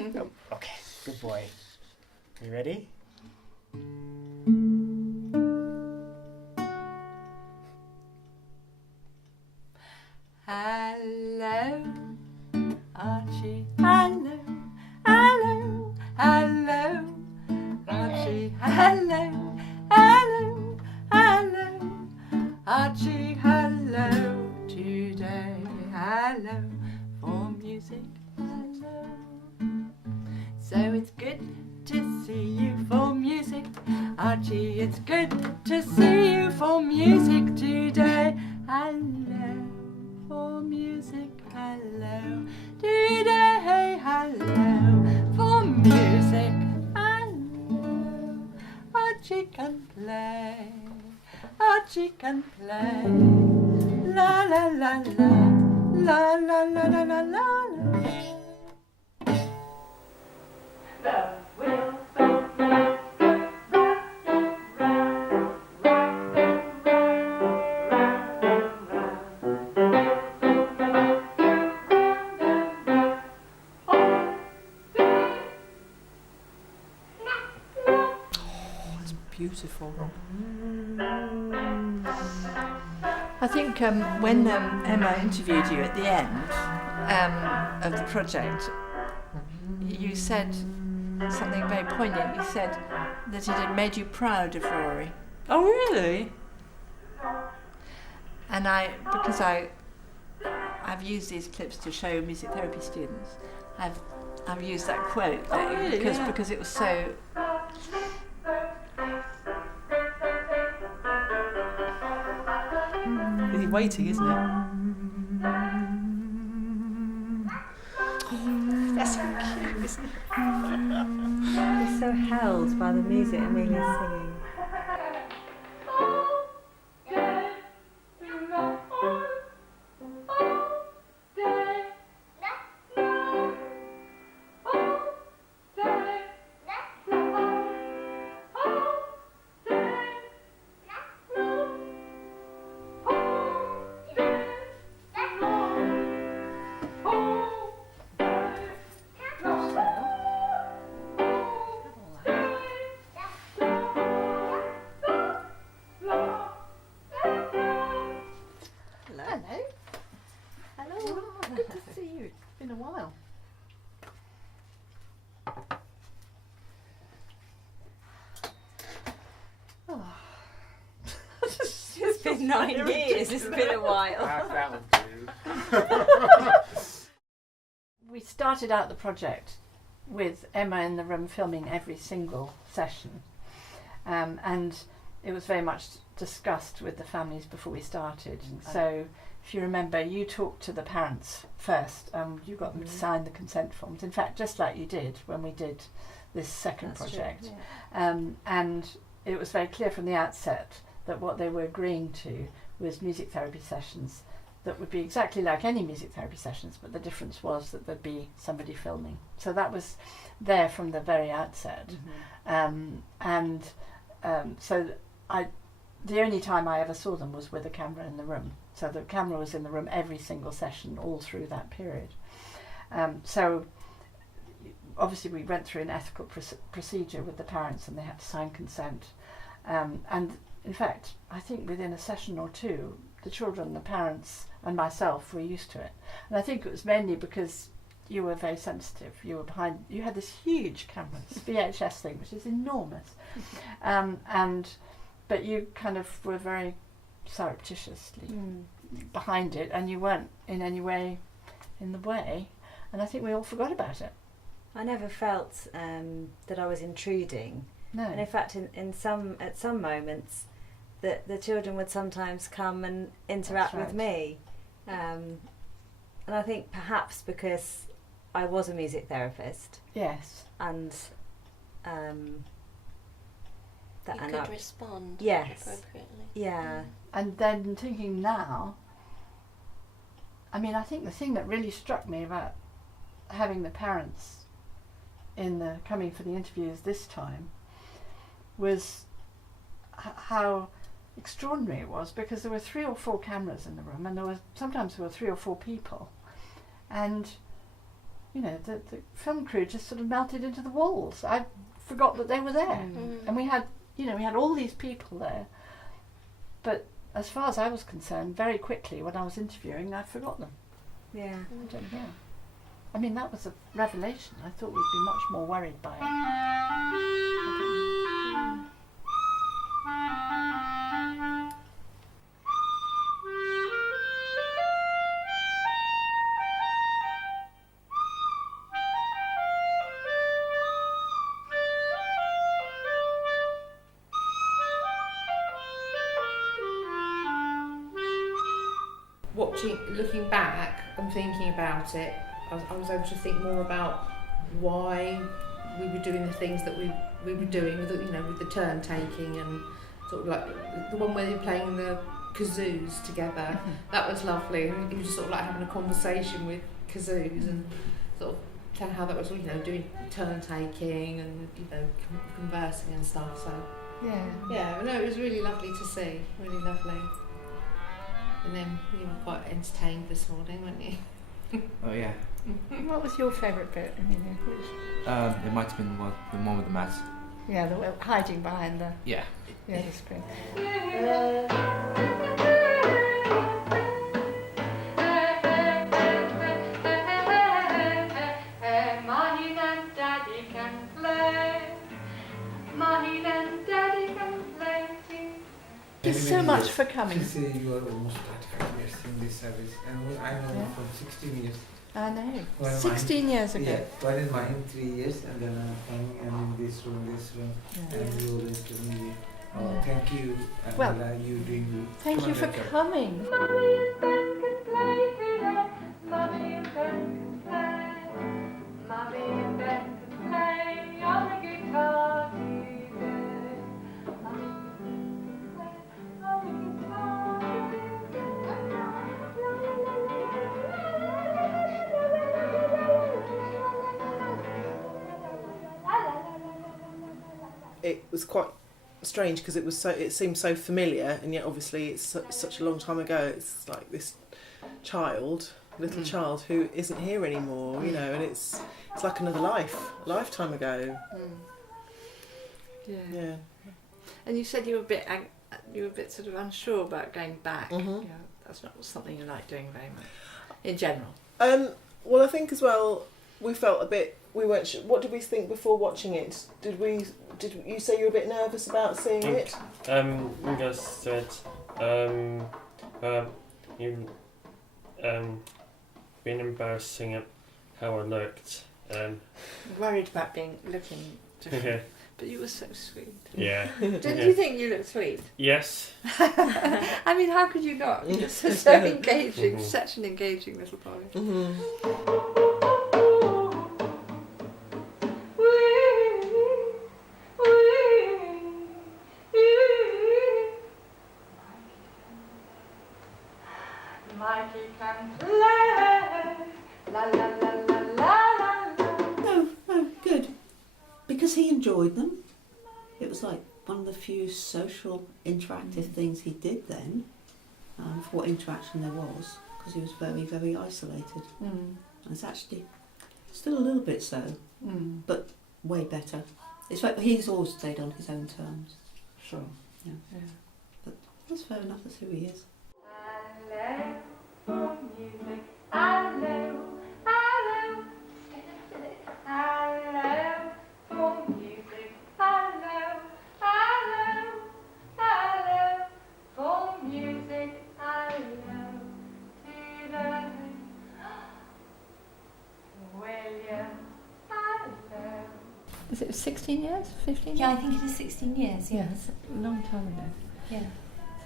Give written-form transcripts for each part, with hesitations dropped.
Oh, okay, good boy. You ready? Hello, Archie. Hello, hello, hello, Archie. Hello, hello, hello, Archie. Hello, today. Hello, for music. Hello. So it's good to see you for music, Archie. It's good to see you for music today. Hello, for music. Hello, today. Hello, for music. Hello, Archie can play. Archie can play. La la la la, la la la la la la. The wheels of life go round and round, round and round, round and round. Round and round, all day. Oh, it's beautiful. I think when Emma interviewed you at the end of the project, you said something very poignant. You said that it had made you proud of Rory. Oh, really? And because I've used these clips to show music therapy students, I've used that quote really? because it was so. Really waiting, isn't it? That's so cute, isn't it? You're so held by the music Amelia's singing. It's been 9 years, it's been a while. That would do. We started out the project with Emma in the room filming every single session, and it was very much discussed with the families before we started. So if you remember, you talked to the parents first, you got them to sign the consent forms, in fact just like you did when we did this second project. True, yeah. And it was very clear from the outset that what they were agreeing to was music therapy sessions that would be exactly like any music therapy sessions, but the difference was that there'd be somebody filming. So that was there from the very outset. So the only time I ever saw them was with a camera in the room. So the camera was in the room every single session all through that period. So obviously we went through an ethical procedure with the parents, and they had to sign consent. And in fact, I think within a session or two, the children, the parents and myself were used to it. And I think it was mainly because you were very sensitive. You were behind, you had this huge camera, this VHS thing, which is enormous. But you kind of were very surreptitiously behind it, and you weren't in any way in the way. And I think we all forgot about it. I never felt that I was intruding. No. And in fact, at some moments, the children would sometimes come and interact with me. And I think perhaps because I was a music therapist. Yes. And you could respond appropriately. Yeah. And then thinking now, I mean, I think the thing that really struck me about having the parents coming for the interviews this time was how extraordinary it was, because there were 3 or 4 cameras in the room, and sometimes there were 3 or 4 people, and the film crew just sort of melted into the walls. I forgot that they were there. And we had all these people there. But as far as I was concerned, very quickly when I was interviewing, I forgot them. Yeah. I don't know. I mean, that was a revelation. I thought we'd be much more worried by it. Looking back and thinking about it, I was able to think more about why we were doing the things that we were doing with with the turn taking, and sort of like the one where you're playing the kazoos together. That was lovely, and you were just sort of like having a conversation with kazoos and sort of tell how that was doing turn taking and conversing and stuff. So it was really lovely to see, really lovely. And then you were quite entertained this morning, weren't you? Oh yeah. What was your favourite bit? It might have been the one with the mat. Yeah, the hiding behind the the screen. Mine and Daddy can play. Mine and Daddy can play too. Thank you so much for coming. She said you are almost 25 years in this service, and I know you from 16 years. I know. Well, 16 years ago. Yeah, one in mine 3 years, and then I'm coming and in this room, and you always to me. Thank you, and you doing. Thank you for coming. Mommy and Ben can play today. Mommy and Ben can play. Mommy and Ben can play on the guitar today. Mommy and Ben can play on the guitar today. It was quite strange because it seemed so familiar, and yet obviously it's such a long time ago. It's like this little child who isn't here anymore, and it's like another lifetime ago. Yeah. And you said you were a bit sort of unsure about going back. That's not something you like doing very much in general. Well, I think as well we felt a bit. We weren't sure. What did we think before watching it? Did you say you were a bit nervous about seeing it? You guys said you been embarrassing at how I looked. Worried about looking different. But you were so sweet. Yeah. Didn't you think you looked sweet? Yes. I mean, how could you not? You're just so engaging, such an engaging little boy. Mikey can play. La la la la la la. No, good. Because he enjoyed them. It was like one of the few social interactive things he did then, for what interaction there was, because he was very, very isolated. And it's actually still a little bit so, but way better. It's like he's always stayed on his own terms. Sure. Yeah. But that's fair enough, that's who he is. Hello for music. Hello, hello. Hello for music. Hello, hello, hello for music. Hello to the William. Hello. Is it 16 years? 15 years? Yeah, I think it is 16 years, yes. A long time ago. Yeah.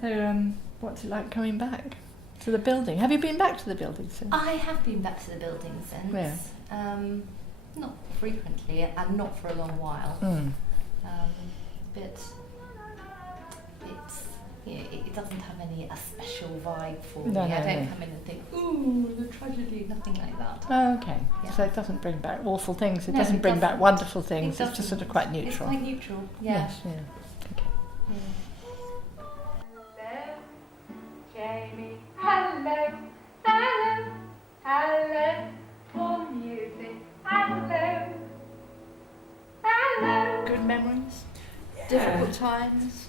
So, what's it like coming back to the building? Have you been back to the building since? I have been back to the building since. Where? Not frequently and not for a long while. But it's, it doesn't have a special vibe for me. I don't come in and think, ooh, the tragedy, nothing like that. Oh, okay. Yeah. So it doesn't bring back awful things. It doesn't bring back wonderful things. It's just sort of quite neutral. It's quite neutral, yeah. Yes, yeah. Okay. Hello, Jamie. Hello, hello, hello for music. memories? Difficult times?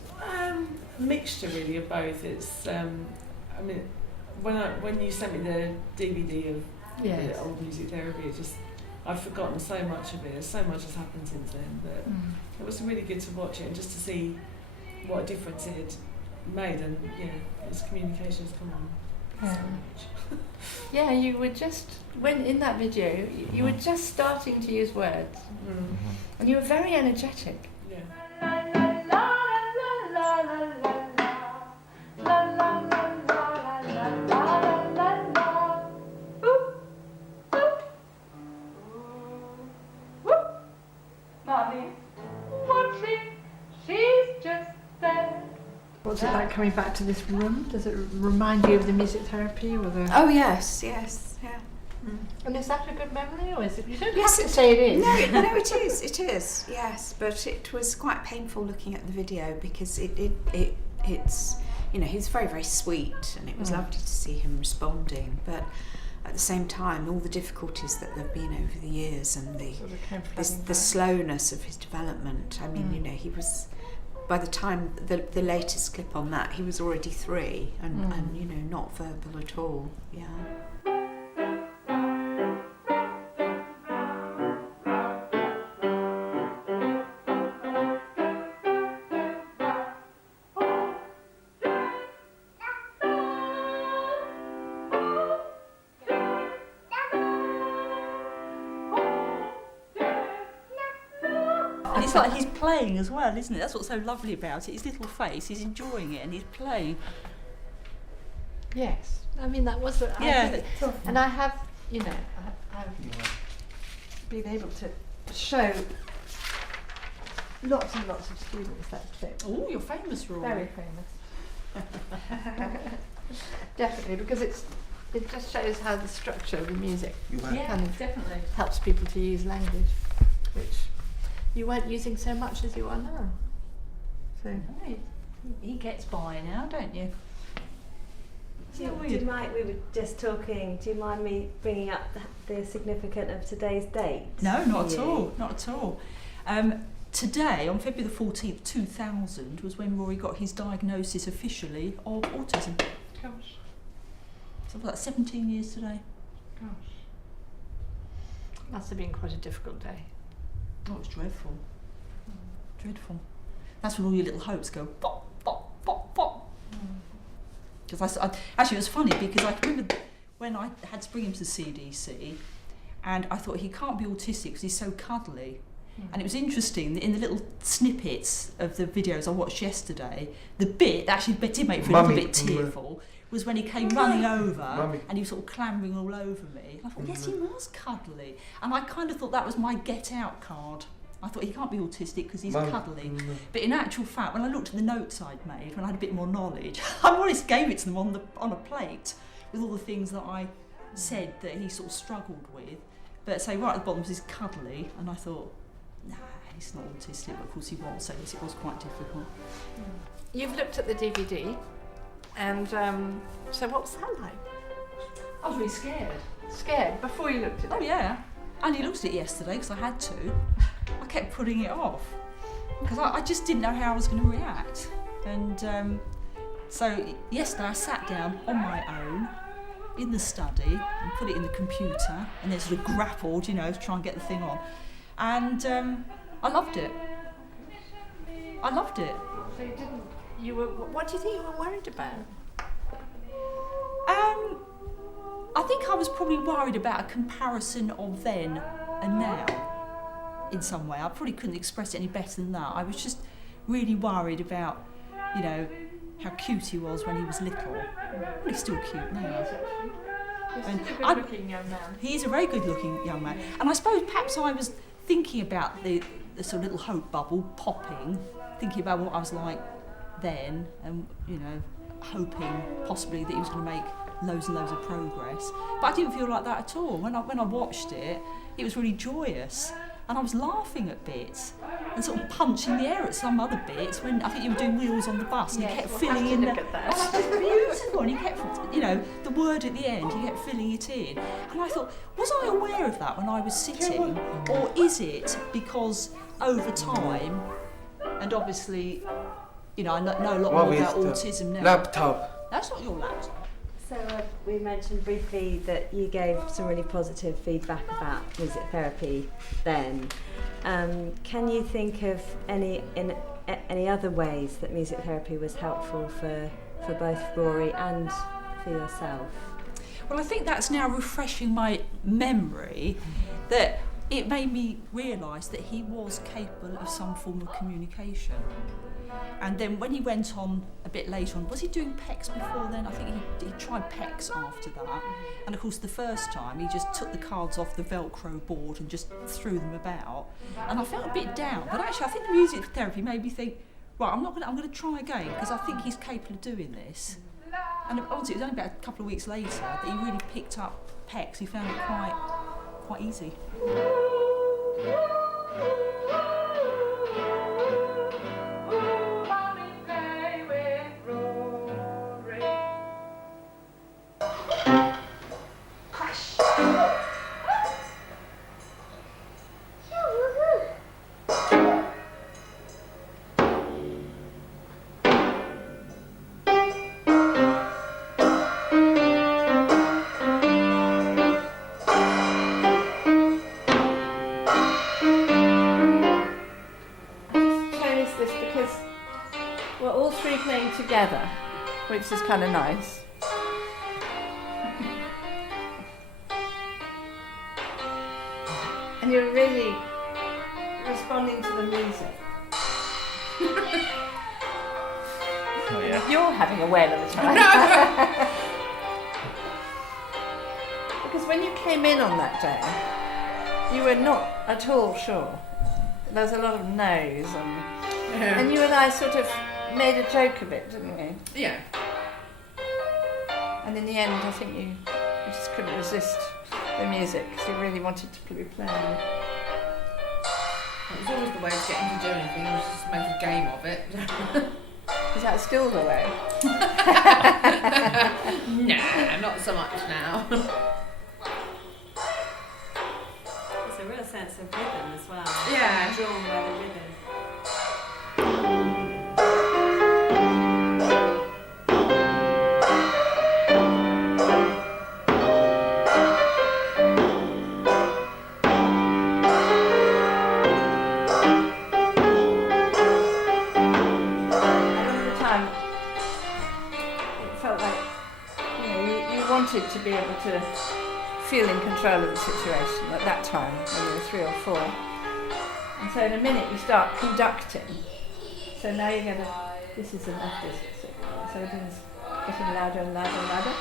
Mixture really of both. It's I mean, when you sent me the DVD of the old music therapy, I've forgotten so much of it. So much has happened since then, but it was really good to watch it and just to see what a difference it had made. And its communications come on. So much. Yeah, you were just, when in that video, you were just starting to use words. And you were very energetic. Yeah. What's it like coming back to this room? Does it remind you of the music therapy or the? Oh yes, yeah. And is that a good memory, or is it? You don't have to say it is. No, it is. Yes, but it was quite painful looking at the video because it's he was very, very sweet, and it was lovely to see him responding, but at the same time all the difficulties that there have been over the years and the slowness of his development. I mean, he was, by the time the latest clip on that, he was already 3 and not verbal at all. Yeah. It's like he's playing as well, isn't it? That's what's so lovely about it. His little face, he's enjoying it and he's playing. Yes, I mean that was what I think, and I have, I've been able to show lots and lots of students that clip. Oh, you're famous, Rory. Very famous. Definitely, because it just shows how the structure of the music definitely helps people to use language, which you weren't using so much as you are now. So he gets by now, don't you? Do you mind, we were just talking, do you mind me bringing up the significance of today's date? No, not at all, not at all. Today, on February the 14th, 2000, was when Rory got his diagnosis officially of autism. Gosh. So that's 17 years today. Gosh. Must have been quite a difficult day. Oh, it's dreadful. Dreadful. That's when all your little hopes go pop, pop, pop, pop. Because actually it was funny because I remember when I had to bring him to the CDC, and I thought he can't be autistic because he's so cuddly. And it was interesting that in the little snippets of the videos I watched yesterday, the bit that actually did make me feel a little bit tearful was when he came running over and he was sort of clambering all over me. And I thought, yes, he was cuddly. And I kind of thought that was my get out card. I thought he can't be autistic because he's cuddly. But in actual fact, when I looked at the notes I'd made, when I had a bit more knowledge, I always gave it to them on a plate with all the things that I said that he sort of struggled with. But say right at the bottom was he's cuddly, and I thought, nah, he's not autistic, but of course he was, so yes, it was quite difficult. You've looked at the DVD, and so what was that like? I was really scared. Scared before you looked at it? Oh yeah, I only looked at it yesterday because I had to. I kept putting it off because I just didn't know how I was going to react. And so yesterday I sat down on my own in the study and put it in the computer and then sort of grappled, to try and get the thing on. And I loved it. I loved it. So what do you think you were worried about? I think I was probably worried about a comparison of then and now in some way. I probably couldn't express it any better than that. I was just really worried about, how cute he was when he was little. Well, he's still cute now. He's a good-looking young man. He is a very good-looking young man. And I suppose perhaps I was thinking about the sort of little hope bubble popping, thinking about what I was like then and, hoping possibly that he was going to make loads and loads of progress. But I didn't feel like that at all. When I watched it, it was really joyous. And I was laughing at bits and sort of punching the air at some other bits when I think you were doing Wheels on the Bus and he kept filling in look at that. Oh, it was beautiful, and he kept, the word at the end, he kept filling it in. And I thought, was I aware of that when I was sitting, or is it because over time, and obviously, you know, I know a lot more about autism now. Laptop. That's not your laptop. So we mentioned briefly that you gave some really positive feedback about music therapy then. Can you think of any other ways that music therapy was helpful for both Rory and for yourself? Well, I think that's now refreshing my memory, that it made me realise that he was capable of some form of communication. And then when he went on a bit later on, was he doing PECs before then? I think he tried PECs after that. And of course the first time he just took the cards off the Velcro board and just threw them about. And I felt a bit down, but actually I think the music therapy made me think, right, I'm going to try again, because I think he's capable of doing this. And obviously it was only about a couple of weeks later that he really picked up PECs. He found it quite easy. Together, which is kind of nice. And you're really responding to the music. Oh, yeah. You're having a whale of a time. Because when you came in on that day, you were not at all sure. There was a lot of no's, and you and I sort of made a joke of it, didn't we? Yeah. And in the end, I think you just couldn't resist the music because you really wanted to be playing. It was always the way of getting to do anything, was just make a game of it. Is that still the way? Nah, not so much now. There's a real sense of rhythm as well. Yeah. I'm drawn by the rhythm. To be able to feel in control of the situation at that time when you were 3 or 4. And so in a minute you start conducting. So now you're going to, this is enough, this is it. So it is getting louder and louder and louder.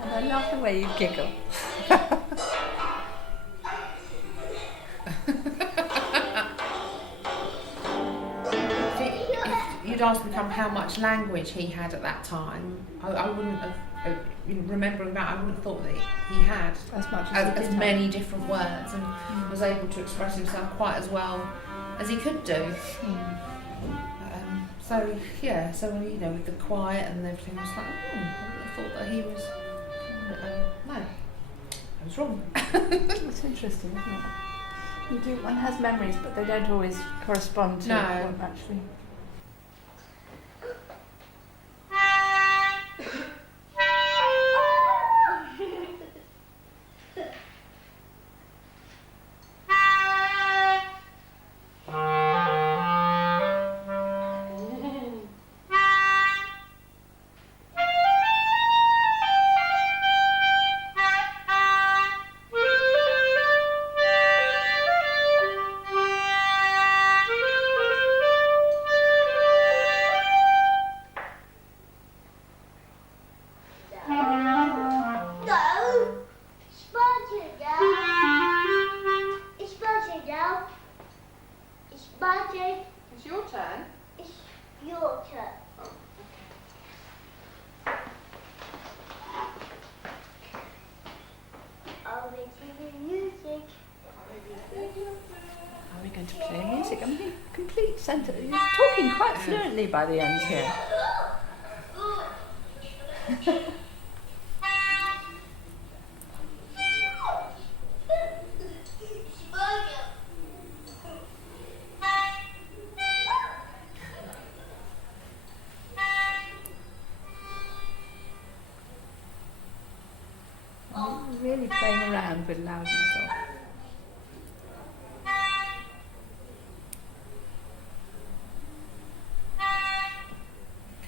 And I love the way you giggle. Asked me how much language he had at that time, I wouldn't have, remembering that, I wouldn't have thought that he had as many different words and was able to express himself quite as well as he could do. So when, with the quiet and everything, I was like, I wouldn't have thought that he was, no, I was wrong. It's interesting, isn't it? One has memories, but they don't always correspond to what actually. Sentence. He's talking quite fluently by the end here. Really playing around with loud and soft.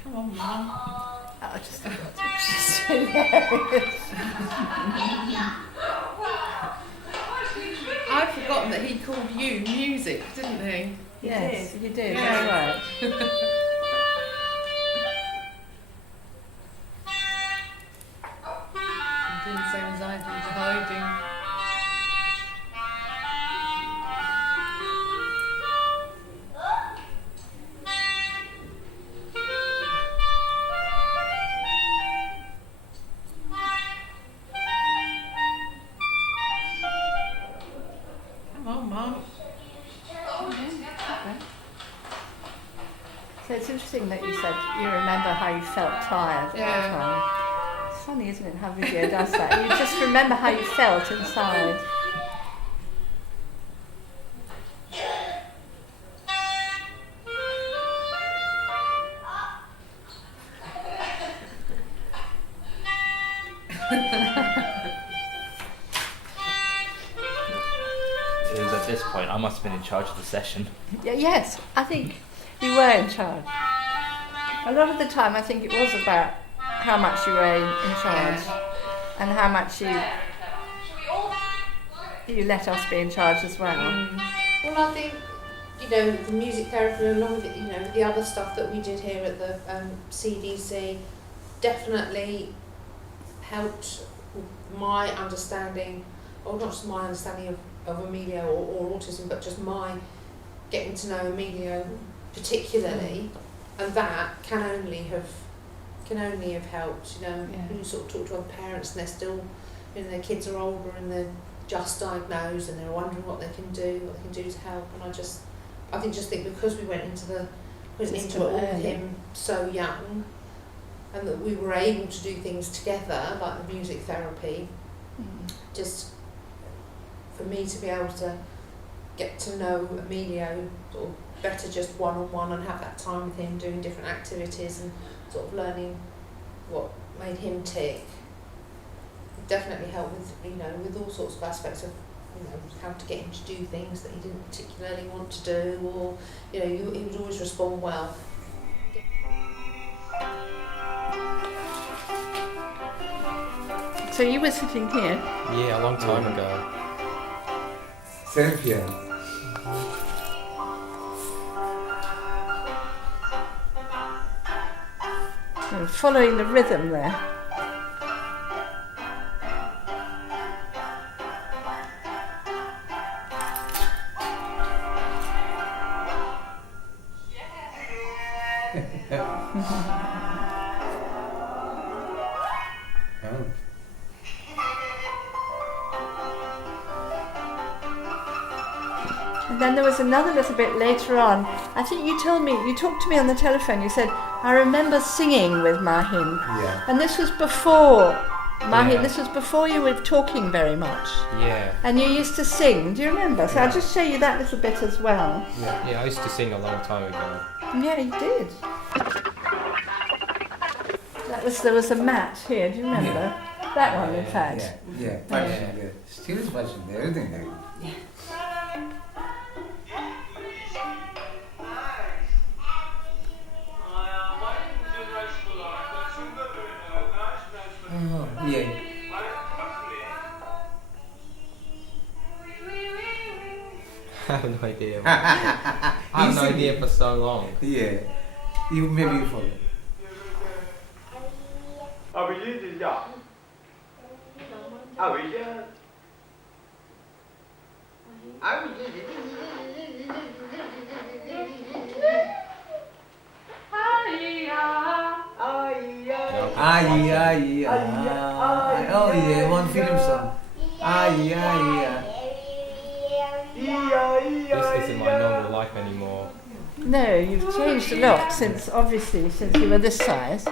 Come on, Mum. Oh, just hilarious. I'd forgotten that he called you music, didn't he? Yes, you did. Yeah. That's right. Doing the same as I do, hiding. Come on, Mum. So it's interesting that you said you remember how you felt tired at the time. It's funny, isn't it, how video does that? You just remember how you felt inside. It was at this point I must have been in charge of the session. Yes, I think you were in charge. A lot of the time I think it was about how much you were in charge and how much you let us be in charge as well. Well, I think, the music therapy along with, the other stuff that we did here at the CDC definitely helped my understanding, or not just my understanding of Amelia or autism, but just my getting to know Amelia particularly, and that can only have helped. You sort of talk to other parents and they're still, their kids are older and they're just diagnosed and they're wondering what they can do to help. And I think because we went into it all with him so young, and that we were able to do things together like the music therapy, just for me to be able to get to know Emilio sort of better just one-on-one and have that time with him doing different activities and sort of learning what made him tick. It definitely helped with all sorts of aspects of how to get him to do things that he didn't particularly want to do, or he would always respond well. So you were sitting here? Yeah, a long time ago. Same here. And following the rhythm there. And then there was another little bit later on. I think you talked to me on the telephone, you said, I remember singing with Mahin. Yeah. And this was before Mahin, this was before you were talking very much. Yeah. And you used to sing, do you remember? So I'll just show you that little bit as well. Yeah, I used to sing a long time ago. Yeah, you did. There was a mat here, do you remember? That one, in fact. Yeah, punching there. Still is punching there, everything there. Oh, yeah. I have no idea. I have no idea for so long. Yeah. Maybe you follow. Oh yeah, one film song. This isn't my normal life anymore. No, you've changed a lot since you were this size.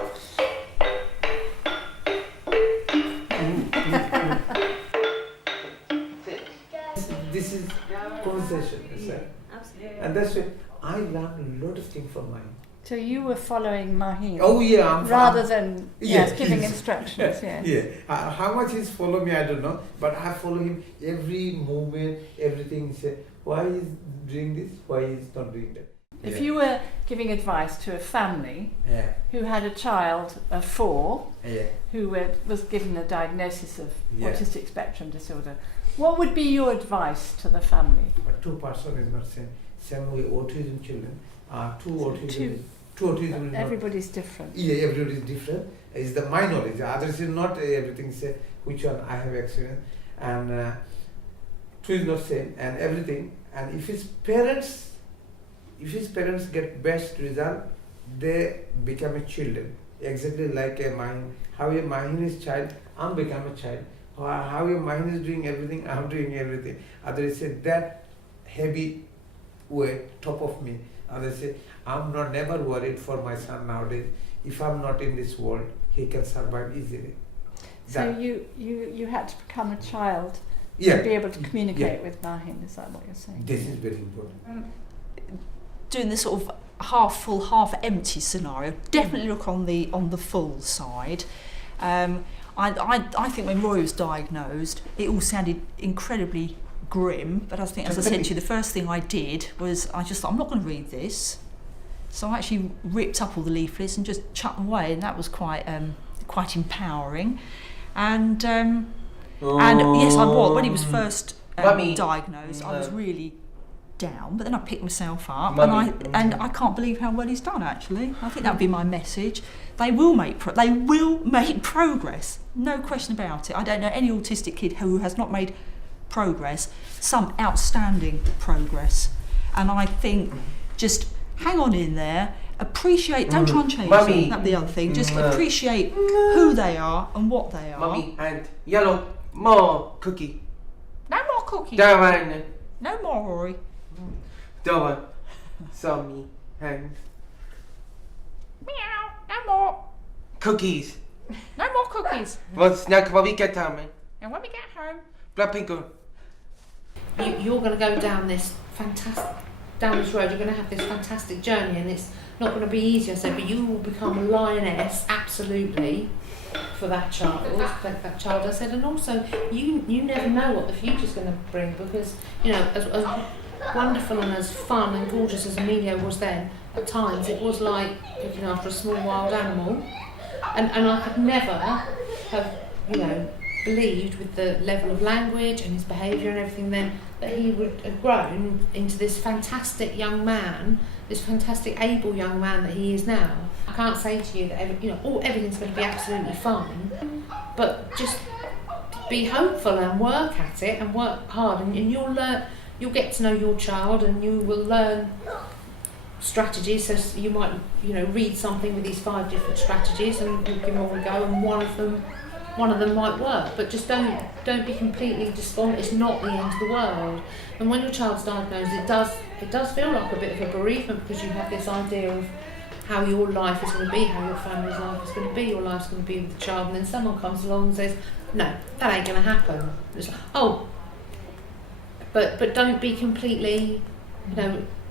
And that's why I learned a lot of things from mine. So you were following Mahim? Oh yeah, rather than giving instructions. Yes. Yeah. How much he's follow me, I don't know, but I follow him every moment, everything. He said, why is doing this? Why is not doing that? If you were giving advice to a family who had a child of 4 who was given a diagnosis of autistic spectrum disorder, what would be your advice to the family? But 2 person is not same way. Autism children. Two autism is everybody's different. Yeah, everybody is different. It's the my knowledge. Others is not everything say which one I have experience, and 2 is not same and everything. And if his parents get best result, they become a children. Exactly like a mind. How a mind is child, I'm become a child. How a mind is doing everything, I'm doing everything. Others say that heavy weight top of me. Others say, I'm never worried for my son nowadays. If I'm not in this world, he can survive easily. So you had to become a child to be able to communicate with Mahim, is that what you're saying? This is very important. Doing this sort of half full, half empty scenario, definitely look on the full side. I think when Roy was diagnosed, it all sounded incredibly grim, but I think, as I said to you, the first thing I did was I just thought, I'm not going to read this. So I actually ripped up all the leaflets and just chucked them away, and that was quite empowering. And yes, I was. When he was first diagnosed, I was really down, but then I picked myself up, and I can't believe how well he's done. Actually, I think that would be my message. They will make progress, no question about it. I don't know any autistic kid who has not made progress, some outstanding progress, and I think just hang on in there, appreciate, don't try and change them, that's the other thing, just appreciate who they are and what they are. Mummy, and yellow, more cookie. No more cookies. Darren. No more, Rory. Darren. Sammy, and meow, no more. Cookies. No more cookies. Well, snack when we get home. And when we get home. Blackpink. You're going to go down this road, you're going to have this fantastic journey, and it's not going to be easy, I said, but you will become a lioness, absolutely, for that child. I said, and also, you never know what the future's going to bring, because, as wonderful and as fun and gorgeous as Amelia was then, at times it was like looking after a small wild animal, and I could never have, believed with the level of language and his behaviour and everything then that he would have grown into this fantastic young man, this fantastic able young man that he is now. I can't say to you that everything's going to be absolutely fine, but just be hopeful and work at it and work hard, and you'll get to know your child, and you will learn strategies. So you might read something with these 5 different strategies and give them all a go, and one of them might work, but just don't be completely despondent. It's not the end of the world. And when your child's diagnosed, it does feel like a bit of a bereavement, because you have this idea of how your life is going to be, how your family's life is going to be, your life's going to be with the child, and then someone comes along and says, no, that ain't going to happen. It's like, but don't be completely,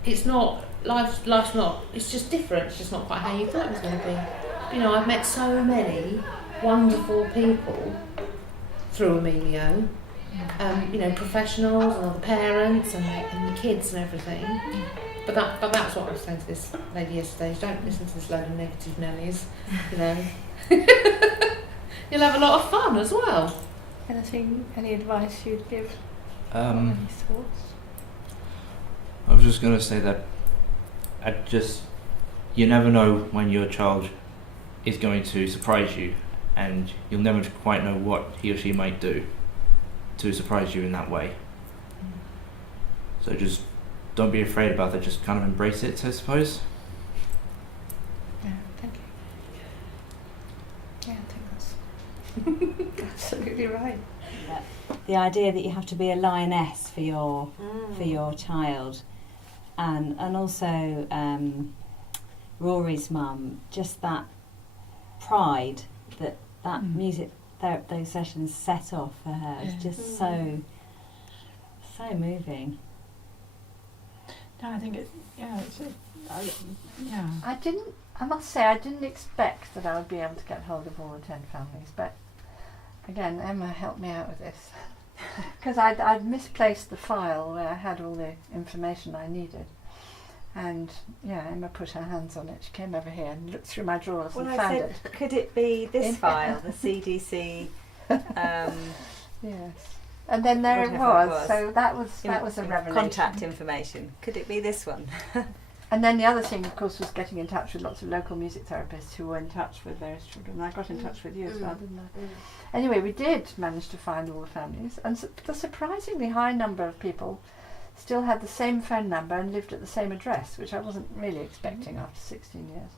it's not, life's not, it's just different, it's just not quite how you thought it was going to be. I've met so many wonderful people through Emilio, professionals and other parents and the kids and everything. But that's what I was saying to this lady yesterday. Don't listen to this load of negative Nellies. You'll have a lot of fun as well. Any advice you'd give? Any thoughts? I was just going to say that you never know when your child is going to surprise you, and you'll never quite know what he or she might do to surprise you in that way. So just don't be afraid about that, just kind of embrace it, I suppose. Yeah, thank you. Yeah, I think that's absolutely right. Yeah. The idea that you have to be a lioness for your child, and also Rory's mum, just that pride that music those sessions set off for her is just so moving. No, I think I must say I didn't expect that I would be able to get hold of all the 10 families, but again, Emma helped me out with this. Because I'd misplaced the file where I had all the information I needed. And Emma put her hands on it. She came over here and looked through my drawers and found it. Could it be this file, the CDC? Yes. And then there it was. So that was a revelation. Contact information. Could it be this one? And then the other thing, of course, was getting in touch with lots of local music therapists who were in touch with various children. And I got in touch with you as well, didn't I? Anyway, we did manage to find all the families, and the surprisingly high number of people still had the same phone number and lived at the same address, which I wasn't really expecting after 16 years.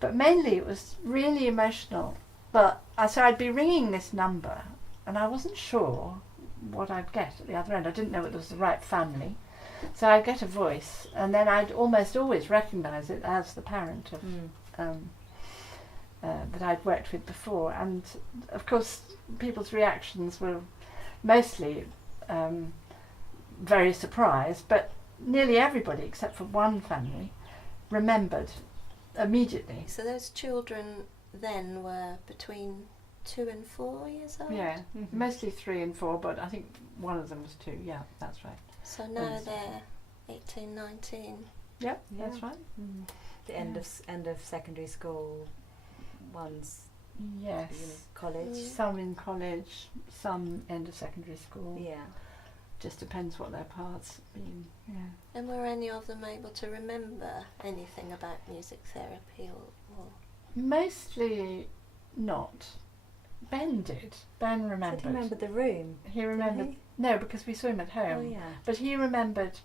But mainly it was really emotional. But so I'd be ringing this number, and I wasn't sure what I'd get at the other end. I didn't know it was the right family. So I'd get a voice, and then I'd almost always recognise it as the parent of that I'd worked with before. And of course, people's reactions were mostly very surprised, but nearly everybody, except for one family, remembered immediately. So those children then were between 2 and 4 years old? Yeah, mostly 3 and 4, but I think one of them was 2, yeah, that's right. So now they're 18, 19. Yep, that's right. The end of secondary school, one's yes, college. Some in college, some end of secondary school. Yeah. Just depends what their paths been. Yeah. And were any of them able to remember anything about music therapy or? Mostly not. Ben did. Ben remembered. Did he remember the room? He remembered. No, because we saw him at home. Oh yeah. But he remembered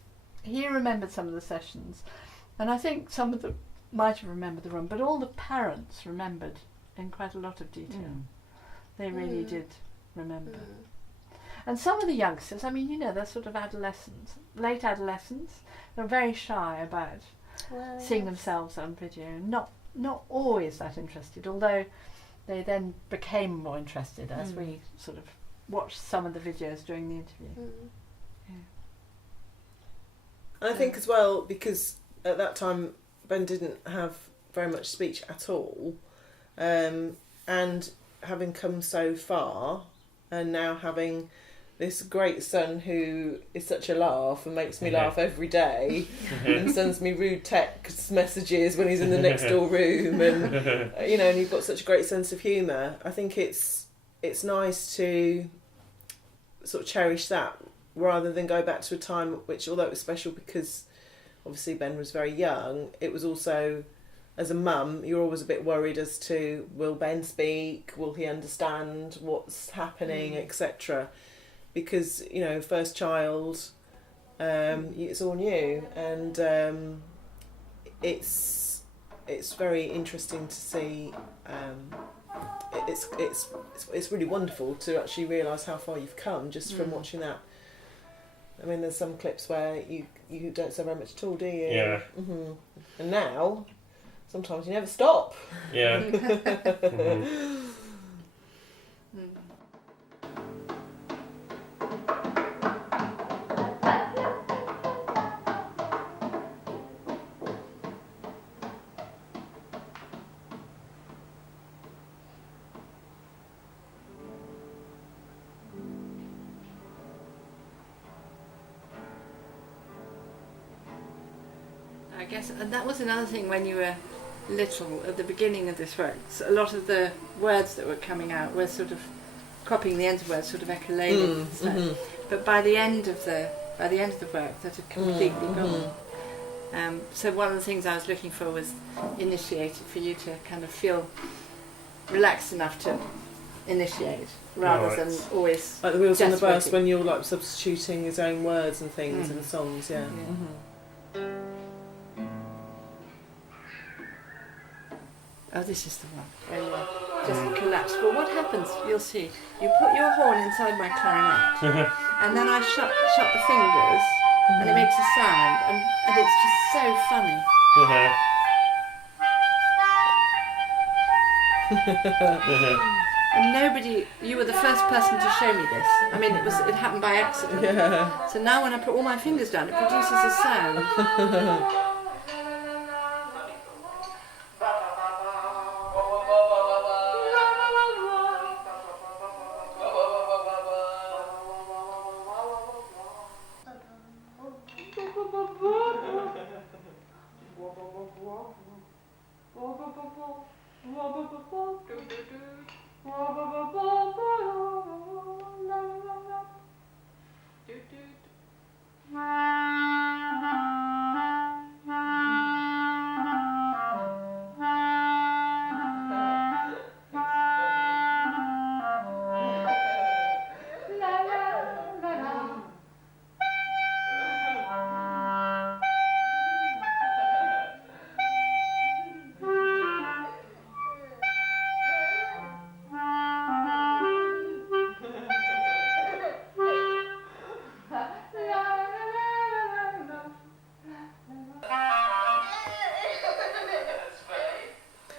some of the sessions, and I think some of them might have remembered the room. But all the parents remembered in quite a lot of detail. They really did remember. And some of the youngsters, I mean, they're sort of adolescents, late adolescents. They're very shy about seeing themselves on video. Not always that interested, although they then became more interested as we sort of watched some of the videos during the interview. And I think as well, because at that time Ben didn't have very much speech at all, and having come so far, and now having this great son who is such a laugh and makes me laugh every day and sends me rude text messages when he's in the next door room, and and you've got such a great sense of humour. I think it's nice to sort of cherish that rather than go back to a time which, although it was special because obviously Ben was very young, it was also, as a mum, you're always a bit worried as to, will Ben speak, will he understand what's happening, etc. Because first child, it's all new, and it's very interesting to see. It's really wonderful to actually realise how far you've come just from watching that. I mean, there's some clips where you don't say very much at all, do you? Yeah. And now, sometimes you never stop. Yeah. I guess, and that was another thing when you were little at the beginning of this work. So a lot of the words that were coming out were sort of copying the ends of words, sort of echolating and stuff. But by the end of the work, that had completely gone. So one of the things I was looking for was initiated, for you to kind of feel relaxed enough to initiate, rather than always like the wheels on the bus waiting. when you're like substituting his own words and things in the songs. Yeah. Oh, this is the one where you just collapse. Well, what happens, you'll see, you put your horn inside my clarinet, and then I shut the fingers, and it makes a sound, and it's just so funny. And nobody, you were the first person to show me this. I mean, it happened by accident. Yeah. So now when I put all my fingers down, it produces a sound.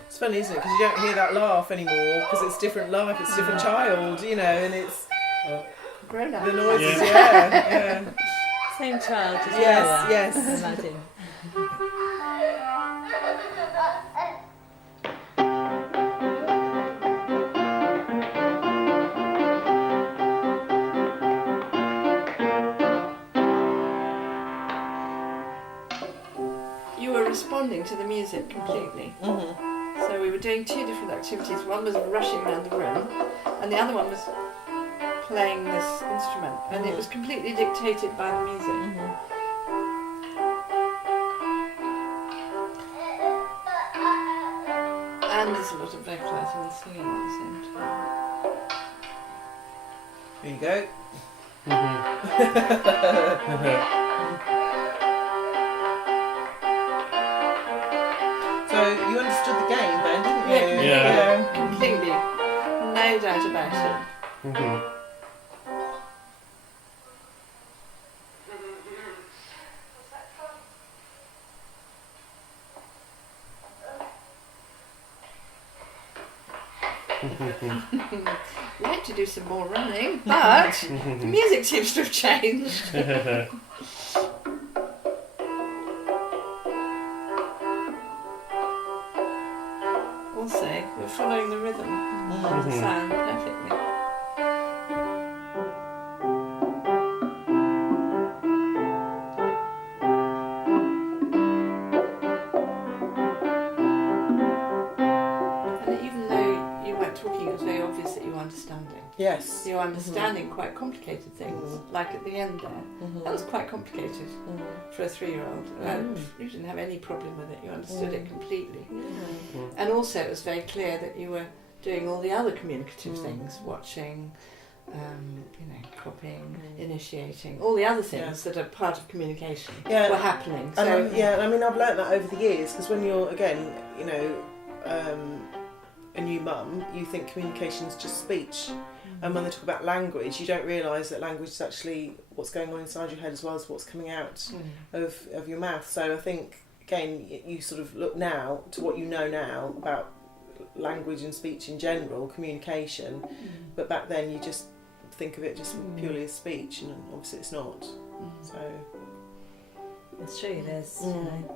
It's funny, isn't it? Because you don't hear that laugh anymore because it's different life, it's a different child, you know, and it's grown up. The noises, yeah. Same child, just yes. I imagine. You were responding to the music completely. Mm-hmm. So we were doing two different activities. One was rushing around the room, and the other one was playing this instrument, and it was completely dictated by the music. Mm-hmm. And there's a lot of vocalising and singing at the same time. There you go. So you understood the game then, didn't you? Yeah. Completely. No doubt about it. Mm-hmm. I'd like to do some more running, but the music seems to have changed. Also, we're following the rhythm of the sound perfectly. Yes. You're understanding quite complicated things, like at the end there. That was quite complicated for a 3-year-old. You didn't have any problem with it, you understood it completely. And also it was very clear that you were doing all the other communicative things, watching, copying, initiating, all the other things that are part of communication were happening. So, I mean, I've learnt that over the years, because when you're, again, a new mum, you think communication is just speech. And when they talk about language, you don't realise that language is actually what's going on inside your head as well as what's coming out of your mouth. So I think, again, you sort of look now to what you know now about language and speech in general, communication, but back then you just think of it just purely as speech, and obviously it's not. So it's true, there's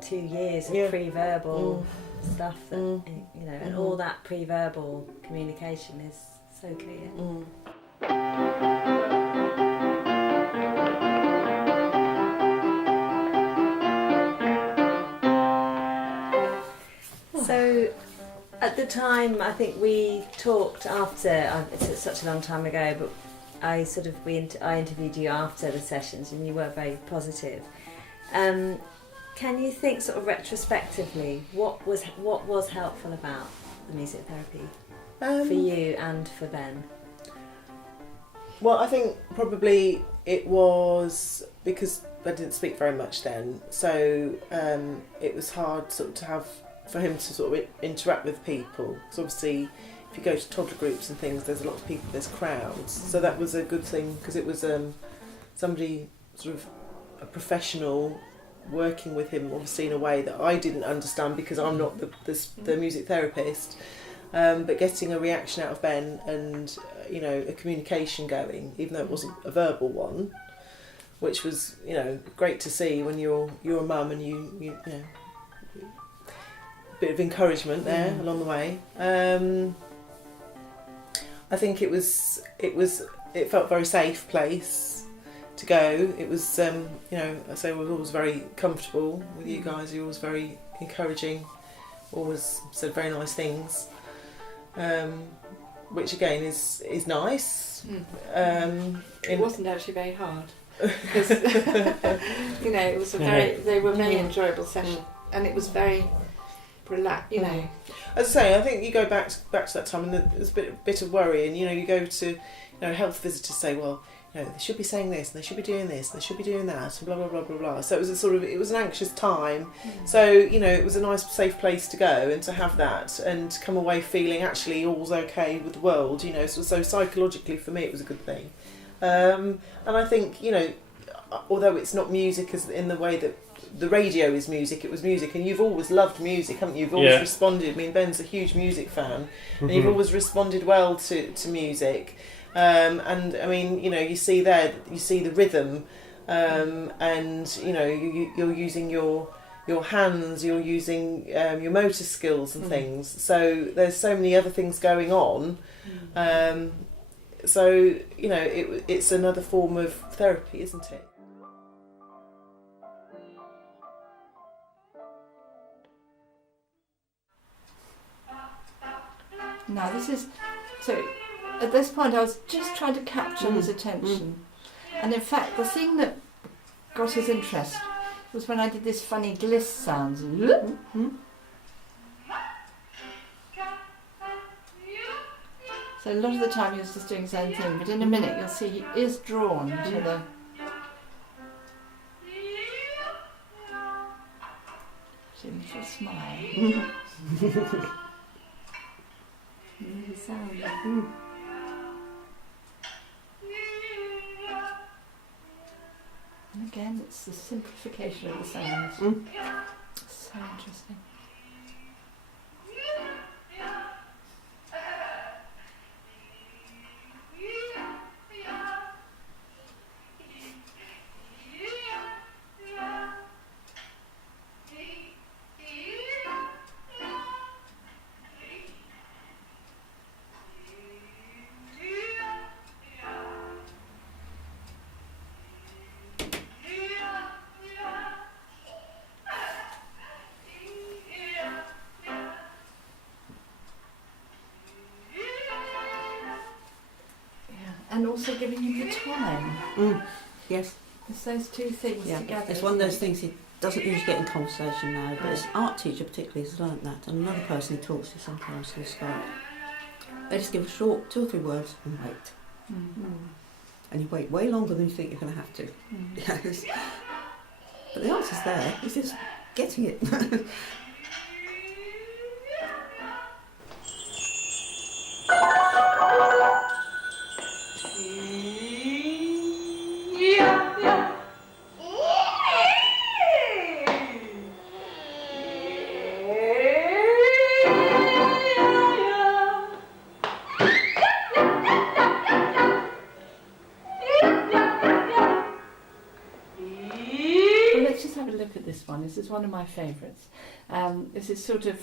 2 years of pre-verbal stuff that, and all that pre-verbal communication is so clear. So at the time, I think we talked after, it's such a long time ago, but I interviewed you after the sessions and you were very positive. Can you think sort of retrospectively what was helpful about the music therapy for you and for Ben? Well, I think probably it was because I didn't speak very much then, so it was hard for him to sort of interact with people. So obviously, if you go to toddler groups and things, there's a lot of people, there's crowds. So that was a good thing because it was somebody sort of a professional working with him, obviously in a way that I didn't understand because I'm not the music therapist. but getting a reaction out of Ben and a communication going, even though it wasn't a verbal one, which was great to see when you're a mum and you know a bit of encouragement there along the way. I think it felt a very safe place to go. It was I say we were always very comfortable with you guys. You're always very encouraging, always said very nice things, which again is nice. It wasn't actually very hard because it was they were very enjoyable session, and it was very relaxed. As I say, I think you go back to that time, and there's a bit of worry, and you go to health visitors say, well, they should be saying this, and they should be doing this, and they should be doing that, and blah blah blah blah blah. So it was it was an anxious time. So it was a nice safe place to go and to have that, and to come away feeling actually all's okay with the world. So psychologically for me it was a good thing. And I think although it's not music as in the way that the radio is music, it was music, and you've always loved music, haven't you? You've always responded. I mean, Ben's a huge music fan, and you've always responded well to music. And I mean, you see the rhythm, and you're using your hands, you're using your motor skills and things. So there's so many other things going on. So it's another form of therapy, isn't it? Now this is so. At this point, I was just trying to capture his attention, and in fact, the thing that got his interest was when I did this funny gliss sounds. So a lot of the time he was just doing his own thing, but in a minute you'll see he is drawn to the. See a little smile. The sound. And again, it's the simplification of the sounds. So interesting. And also giving him the time. Yes. It's those two things together. It's one of those things he doesn't usually get in conversation now, but his art teacher particularly has learnt that. And another person he talks to sometimes will start. They just give a short 2 or 3 words and wait. And you wait way longer than you think you're going to have to. Yes. But the answer's there, he's just getting it. This is one of my favourites. This is sort of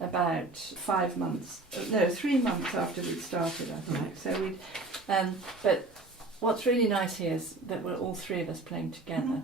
about 3 months after we started, I think. So we, but what's really nice here is that we're all 3 of us playing together.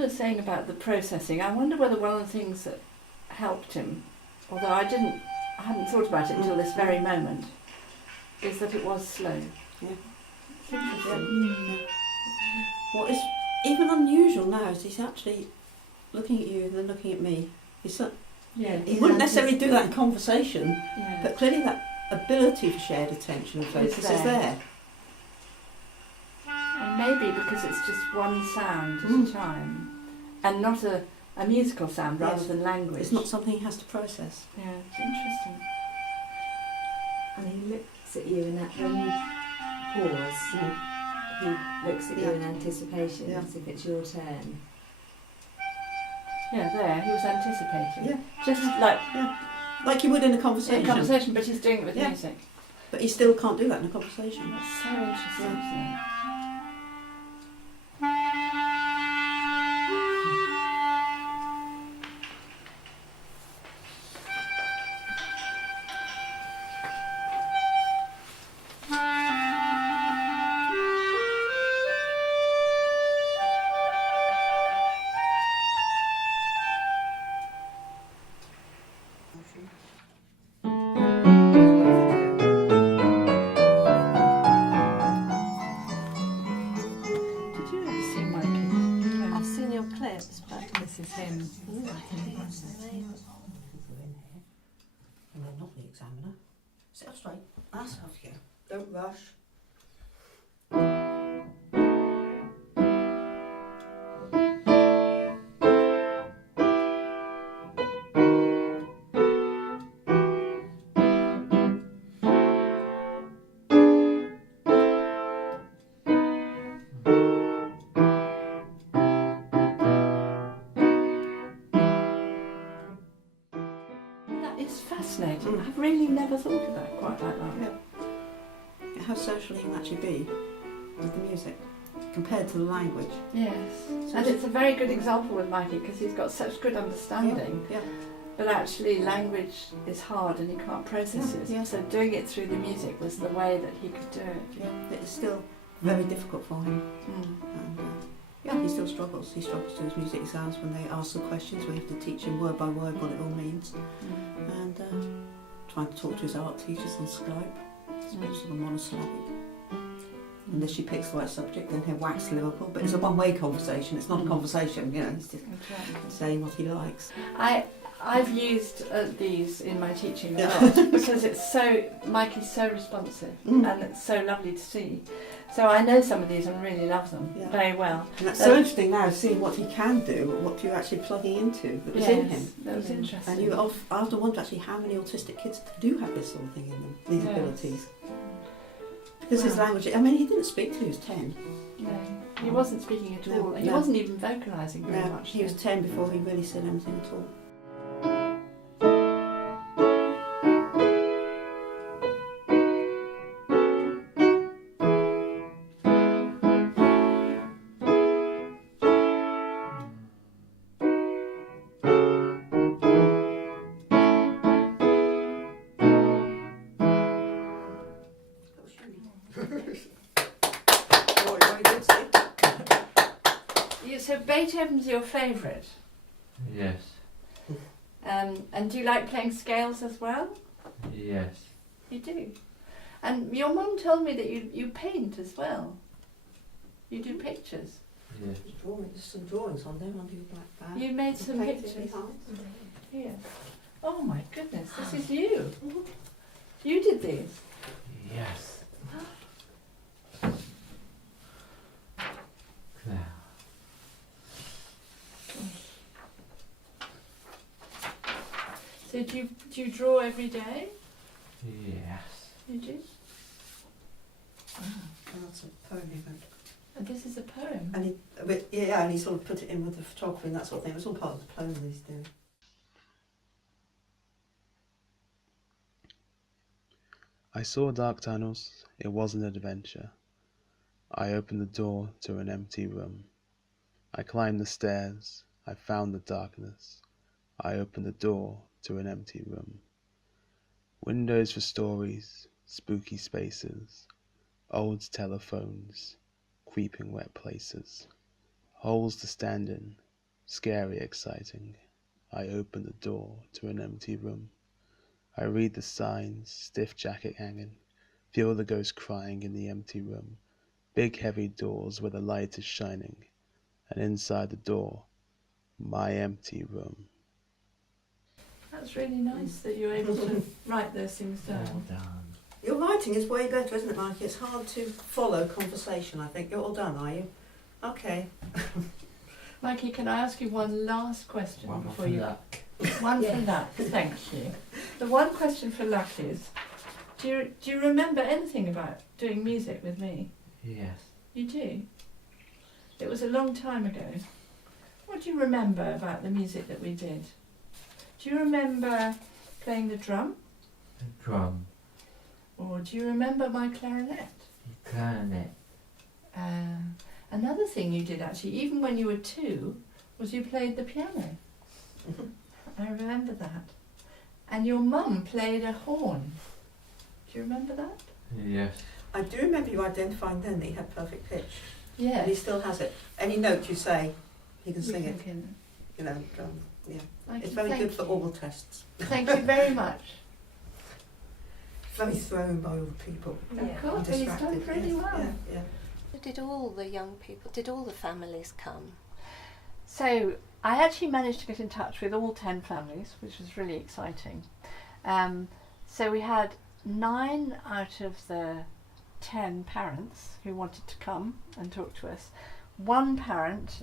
were saying about the processing, I wonder whether one of the things that helped him, although I hadn't thought about it until this very moment, is that it was slow. Yeah. It's interesting. Yeah. What is even unusual now is he's actually looking at you and then looking at me. He wouldn't necessarily do that in conversation, but clearly that ability for shared attention and focus is there. And maybe because it's just one sound at a time, and not a musical sound rather than language. It's not something he has to process. Yeah, it's interesting. And he looks at you in that, when you pause, he looks at you in anticipation as if it's your turn. Yeah, there, he was anticipating. Yeah. Just like you would in a conversation. In a conversation, but he's doing it with music. But he still can't do that in a conversation. That's so interesting, isn't it? Sit up straight. That's off you. Don't rush. Fascinating. I've really never thought of that quite like that. Yeah. How social he can actually be with the music compared to the language. Yes. So and it's a very good example with Mikey because he's got such good understanding. Yeah. But actually language is hard and he can't process it. Yeah. So doing it through the music was the way that he could do it. Yeah. It's still very difficult for him. And, he still struggles. He struggles to his music exams when they ask the questions. We have to teach him word by word what it all means. And trying to talk to his art teachers on Skype. It's sort of monosyllabic. Unless she picks the right subject, then he'll wax lyrical. But it's a one-way conversation. It's not a conversation, He's just saying what he likes. I've used these in my teaching a lot because Mikey's so responsive and it's so lovely to see. So I know some of these and really love them very well. And that's so interesting now, seeing what he can do, what you're actually plugging into that was in him. That was interesting. And I often wonder actually how many autistic kids do have this sort of thing in them, these abilities. Because his language, he didn't speak till he was 10. No, he wasn't speaking at all. He wasn't even vocalising very much. He was 10 before he really said anything at all. So Beethoven's your favourite? Yes. And do you like playing scales as well? Yes. You do? And your mum told me that you paint as well. You do pictures? Yes. There's some drawings on there under your black bag. You made some pictures? Here. Oh my goodness, this is you. You did these? Yes. So do you draw every day? Yes. You do? Oh, that's a poem he wrote. And this is a poem? And he sort of put it in with the photography and that sort of thing. It was all part of the poem that he's doing. I saw dark tunnels, it was an adventure. I opened the door to an empty room. I climbed the stairs, I found the darkness. I opened the door to an empty room. Windows for stories, spooky spaces, old telephones, creeping wet places, holes to stand in, scary exciting. I open the door to an empty room. I read the signs, stiff jacket hanging, feel the ghost crying in the empty room, big heavy doors where the light is shining, and inside the door, my empty room. That's really nice that you're able to write those things down. Well done. Your writing is way better, isn't it, Mikey? It's hard to follow conversation, I think. You're all done, are you? Okay. Mikey, can I ask you one last question before you... One for luck, thank you. The one question for luck is, do you remember anything about doing music with me? Yes. You do? It was a long time ago. What do you remember about the music that we did? Do you remember playing the drum? The drum. Or do you remember my clarinet? The clarinet. Another thing you did actually, even when you were 2, was you played the piano. I remember that. And your mum played a horn. Do you remember that? Yes. I do remember you identifying then that he had perfect pitch. Yeah. And he still has it. Any note you say, he can sing it. You know, yeah. It's very good for oral tests. Thank you very much. Very thrown by all the people. Of course, but he's done pretty well. Yeah. Did all the young people, did all the families come? So I actually managed to get in touch with all 10 families, which was really exciting. So we had 9 out of the 10 parents who wanted to come and talk to us. One parent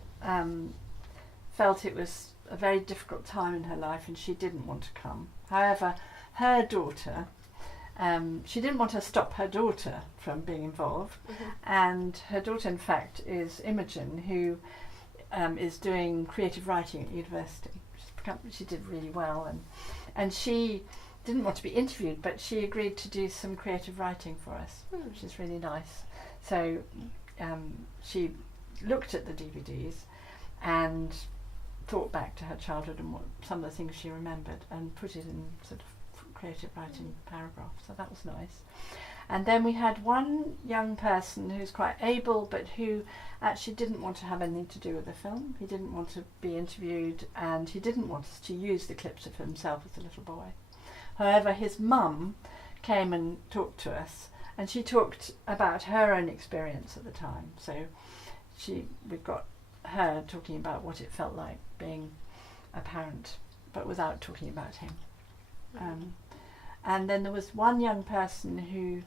felt it was a very difficult time in her life and she didn't want to come. However, her daughter, she didn't want to stop her daughter from being involved, and her daughter in fact is Imogen, who is doing creative writing at university. She did really well, and she didn't want to be interviewed, but she agreed to do some creative writing for us, which is really nice. So she looked at the DVDs and thought back to her childhood and what some of the things she remembered and put it in sort of creative writing paragraphs, so that was nice. And then we had one young person who's quite able but who actually didn't want to have anything to do with the film. He didn't want to be interviewed and he didn't want us to use the clips of himself as a little boy. However, his mum came and talked to us and she talked about her own experience at the time. So we've got her talking about what it felt like being a parent but without talking about him. And then there was one young person who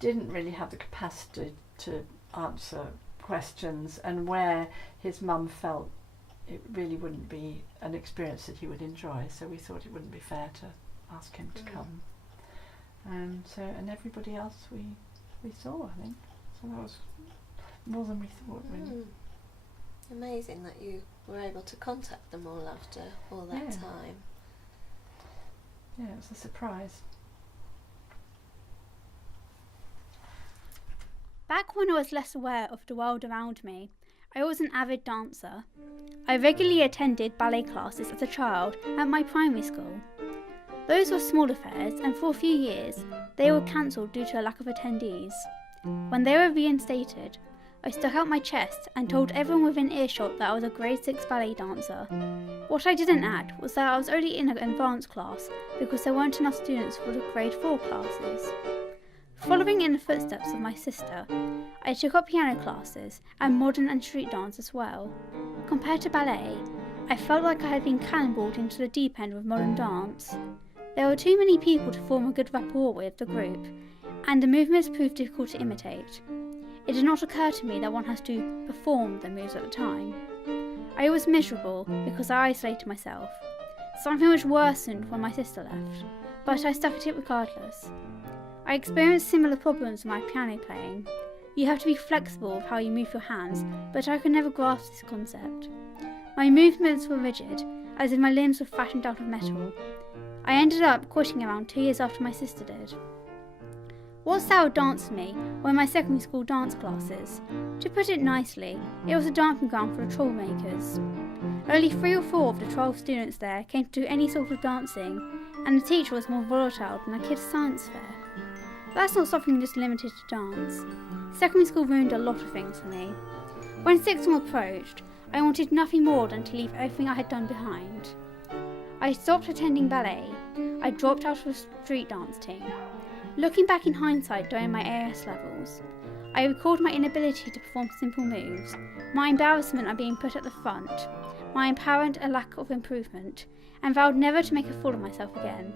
didn't really have the capacity to answer questions and where his mum felt it really wouldn't be an experience that he would enjoy, so we thought it wouldn't be fair to ask him to come. And everybody else we saw, I think. So that was more than we thought, really. Amazing that you were able to contact them all after all that time. Yeah, it was a surprise. Back when I was less aware of the world around me, I was an avid dancer. I regularly attended ballet classes as a child at my primary school. Those were small affairs, and for a few years they were cancelled due to a lack of attendees. When they were reinstated, I stuck out my chest and told everyone within earshot that I was a grade 6 ballet dancer. What I didn't add was that I was only in an advanced class because there weren't enough students for the grade 4 classes. Following in the footsteps of my sister, I took up piano classes and modern and street dance as well. Compared to ballet, I felt like I had been cannonballed into the deep end with modern dance. There were too many people to form a good rapport with the group, and the movements proved difficult to imitate. It did not occur to me that one has to perform the moves at the time. I was miserable because I isolated myself, something which worsened when my sister left, but I stuck at it regardless. I experienced similar problems with my piano playing. You have to be flexible with how you move your hands, but I could never grasp this concept. My movements were rigid, as if my limbs were fashioned out of metal. I ended up quitting around 2 years after my sister did. What style danced me were my secondary school dance classes. To put it nicely, it was a dancing ground for the troublemakers. Only 3 or 4 of the 12 students there came to do any sort of dancing, and the teacher was more volatile than a kid's science fair. That's not something just limited to dance. Secondary school ruined a lot of things for me. When 6th form approached, I wanted nothing more than to leave everything I had done behind. I stopped attending ballet. I dropped out of a street dance team. Looking back in hindsight during my AS levels, I recalled my inability to perform simple moves, my embarrassment at being put at the front, my apparent lack of improvement, and vowed never to make a fool of myself again.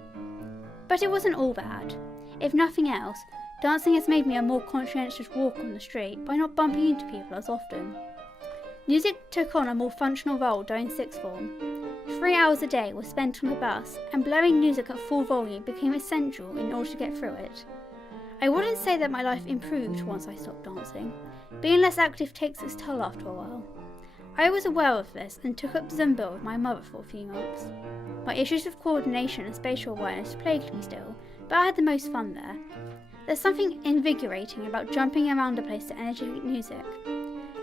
But it wasn't all bad. If nothing else, dancing has made me a more conscientious walker on the street by not bumping into people as often. Music took on a more functional role during sixth form. 3 hours a day was spent on the bus, and blaring music at full volume became essential in order to get through it. I wouldn't say that my life improved once I stopped dancing. Being less active takes its toll after a while. I was aware of this and took up Zumba with my mother for a few months. My issues with coordination and spatial awareness plagued me still, but I had the most fun there. There's something invigorating about jumping around a place to energetic music.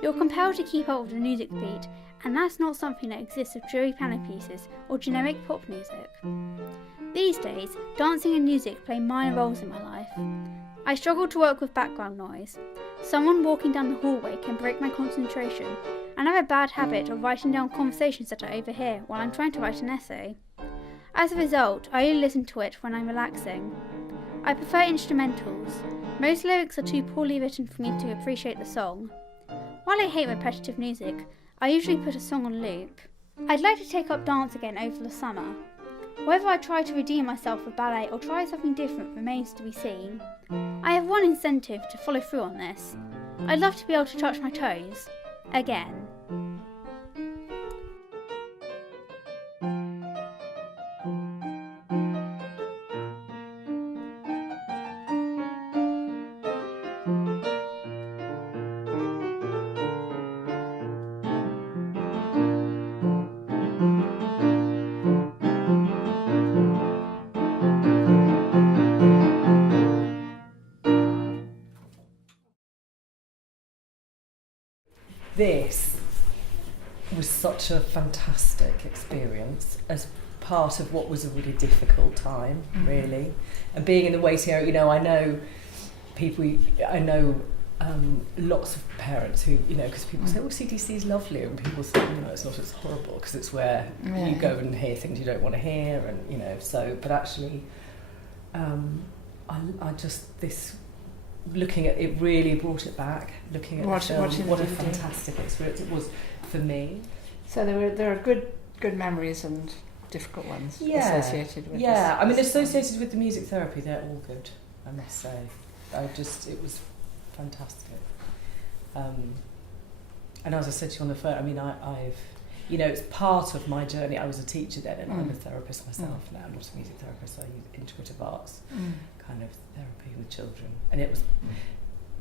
You're compelled to keep up with the music beat, and that's not something that exists with dreary piano pieces or generic pop music. These days, dancing and music play minor roles in my life. I struggle to work with background noise. Someone walking down the hallway can break my concentration, and I have a bad habit of writing down conversations that I overhear while I'm trying to write an essay. As a result, I only listen to it when I'm relaxing. I prefer instrumentals. Most lyrics are too poorly written for me to appreciate the song. While I hate repetitive music, I usually put a song on loop. I'd like to take up dance again over the summer. Whether I try to redeem myself with ballet or try something different remains to be seen. I have one incentive to follow through on this. I'd love to be able to touch my toes. Again. This was such a fantastic experience as part of what was a really difficult time, really. And being in the waiting area, you know, I know lots of parents who, you know, because people say, oh, CDC is lovely, and people say, no, it's not, it's horrible, because it's where you go and hear things you don't want to hear, and, you know, so, but actually, I just, this, looking at it really brought it back, looking at the film, what a fantastic experience it was for me. So there are good memories and difficult ones associated with this. Yeah, I mean, associated with the music therapy, they're all good, I must say. It was fantastic. And as I said to you on the phone, I mean, I've, you know, it's part of my journey. I was a teacher then, and I'm a therapist myself now. I'm not a music therapist, so I use integrative arts kind of therapy with children. And it was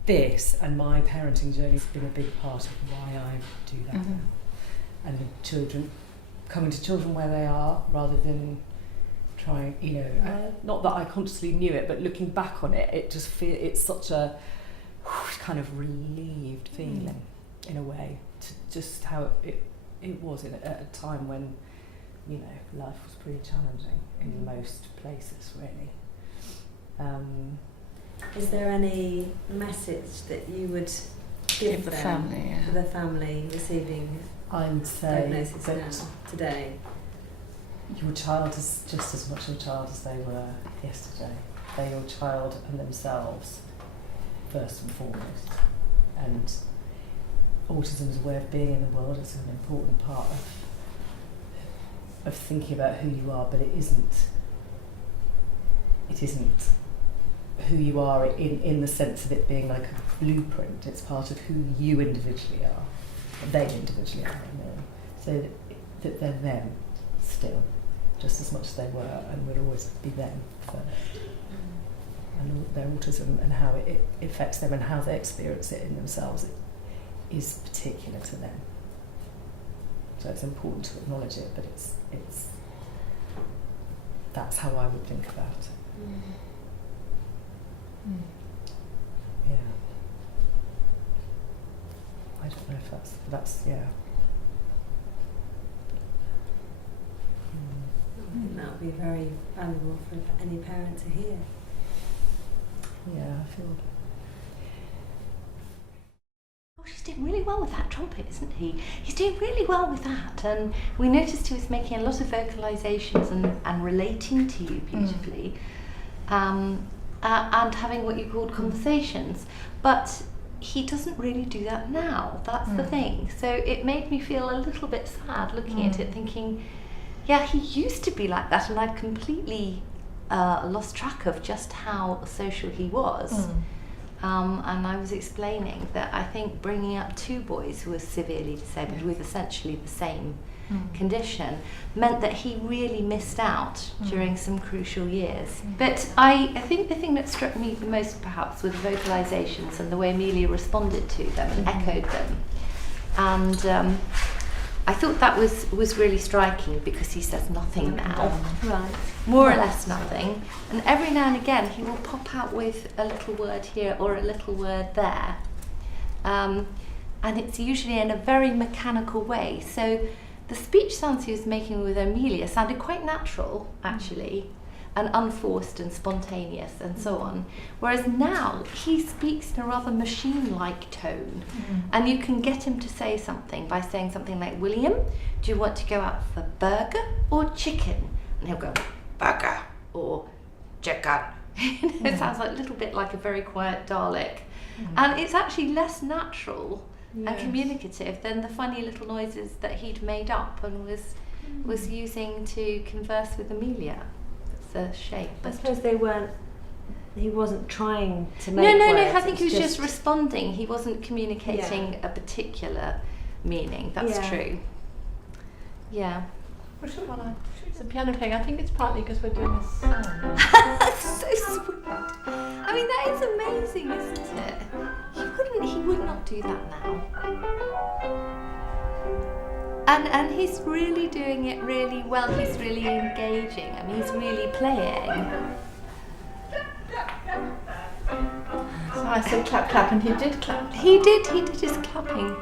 this, and my parenting journey has been a big part of why I do that. And the children, coming to children where they are, rather than trying, you know, not that I consciously knew it, but looking back on it, it just it's such a kind of relieved feeling in a way, to just how it was at a time when, you know, life was pretty challenging in most places, really. Is there any message that you would give the them family, for the family receiving diagnosis now, today? Your child is just as much your child as they were yesterday. They're your child and themselves, first and foremost. And autism is a way of being in the world. It's an important part of thinking about who you are, but it isn't who you are in the sense of it being like a blueprint. It's part of who you individually are, they individually are, I mean. So that they're them still, just as much as they were, and will always be them first. And their autism and how it affects them and how they experience it in themselves is particular to them. So it's important to acknowledge it, but it's that's how I would think about it. Yeah. I don't know if that's yeah. I think that would be very valuable for any parent to hear. Yeah, I feel. Oh, she's doing really well with that trumpet, isn't he? He's doing really well with that. And we noticed he was making a lot of vocalizations and relating to you beautifully, and having what you called conversations. But he doesn't really do that now. That's the thing. So it made me feel a little bit sad looking at it, thinking, yeah, he used to be like that, and I'd completely lost track of just how social he was. And I was explaining that I think bringing up two boys who were severely disabled with essentially the same condition meant that he really missed out during some crucial years. But I think the thing that struck me the most perhaps were the vocalizations and the way Amelia responded to them and echoed them. And I thought that was really striking, because he says nothing now, more or less nothing, and every now and again he will pop out with a little word here or a little word there, and it's usually in a very mechanical way. So the speech sounds he was making with Amelia sounded quite natural, actually, and unforced and spontaneous and so on. Whereas now he speaks in a rather machine-like tone, and you can get him to say something by saying something like, William, do you want to go out for burger or chicken? And he'll go, burger or chicken. It sounds like a little bit like a very quiet Dalek. And it's actually less natural and communicative than the funny little noises that he'd made up and was using to converse with Amelia. It's a shame. I suppose he wasn't trying to make No, words, I think he was just responding. He wasn't communicating a particular meaning. That's true. Yeah. It's a piano playing. I think it's partly because we're doing a song. That's so sweet. I mean, that is amazing, isn't it? He would not do that now. And he's really doing it really well. He's really engaging. I mean, he's really playing. So I said clap, clap, and he did clap. He did his clapping.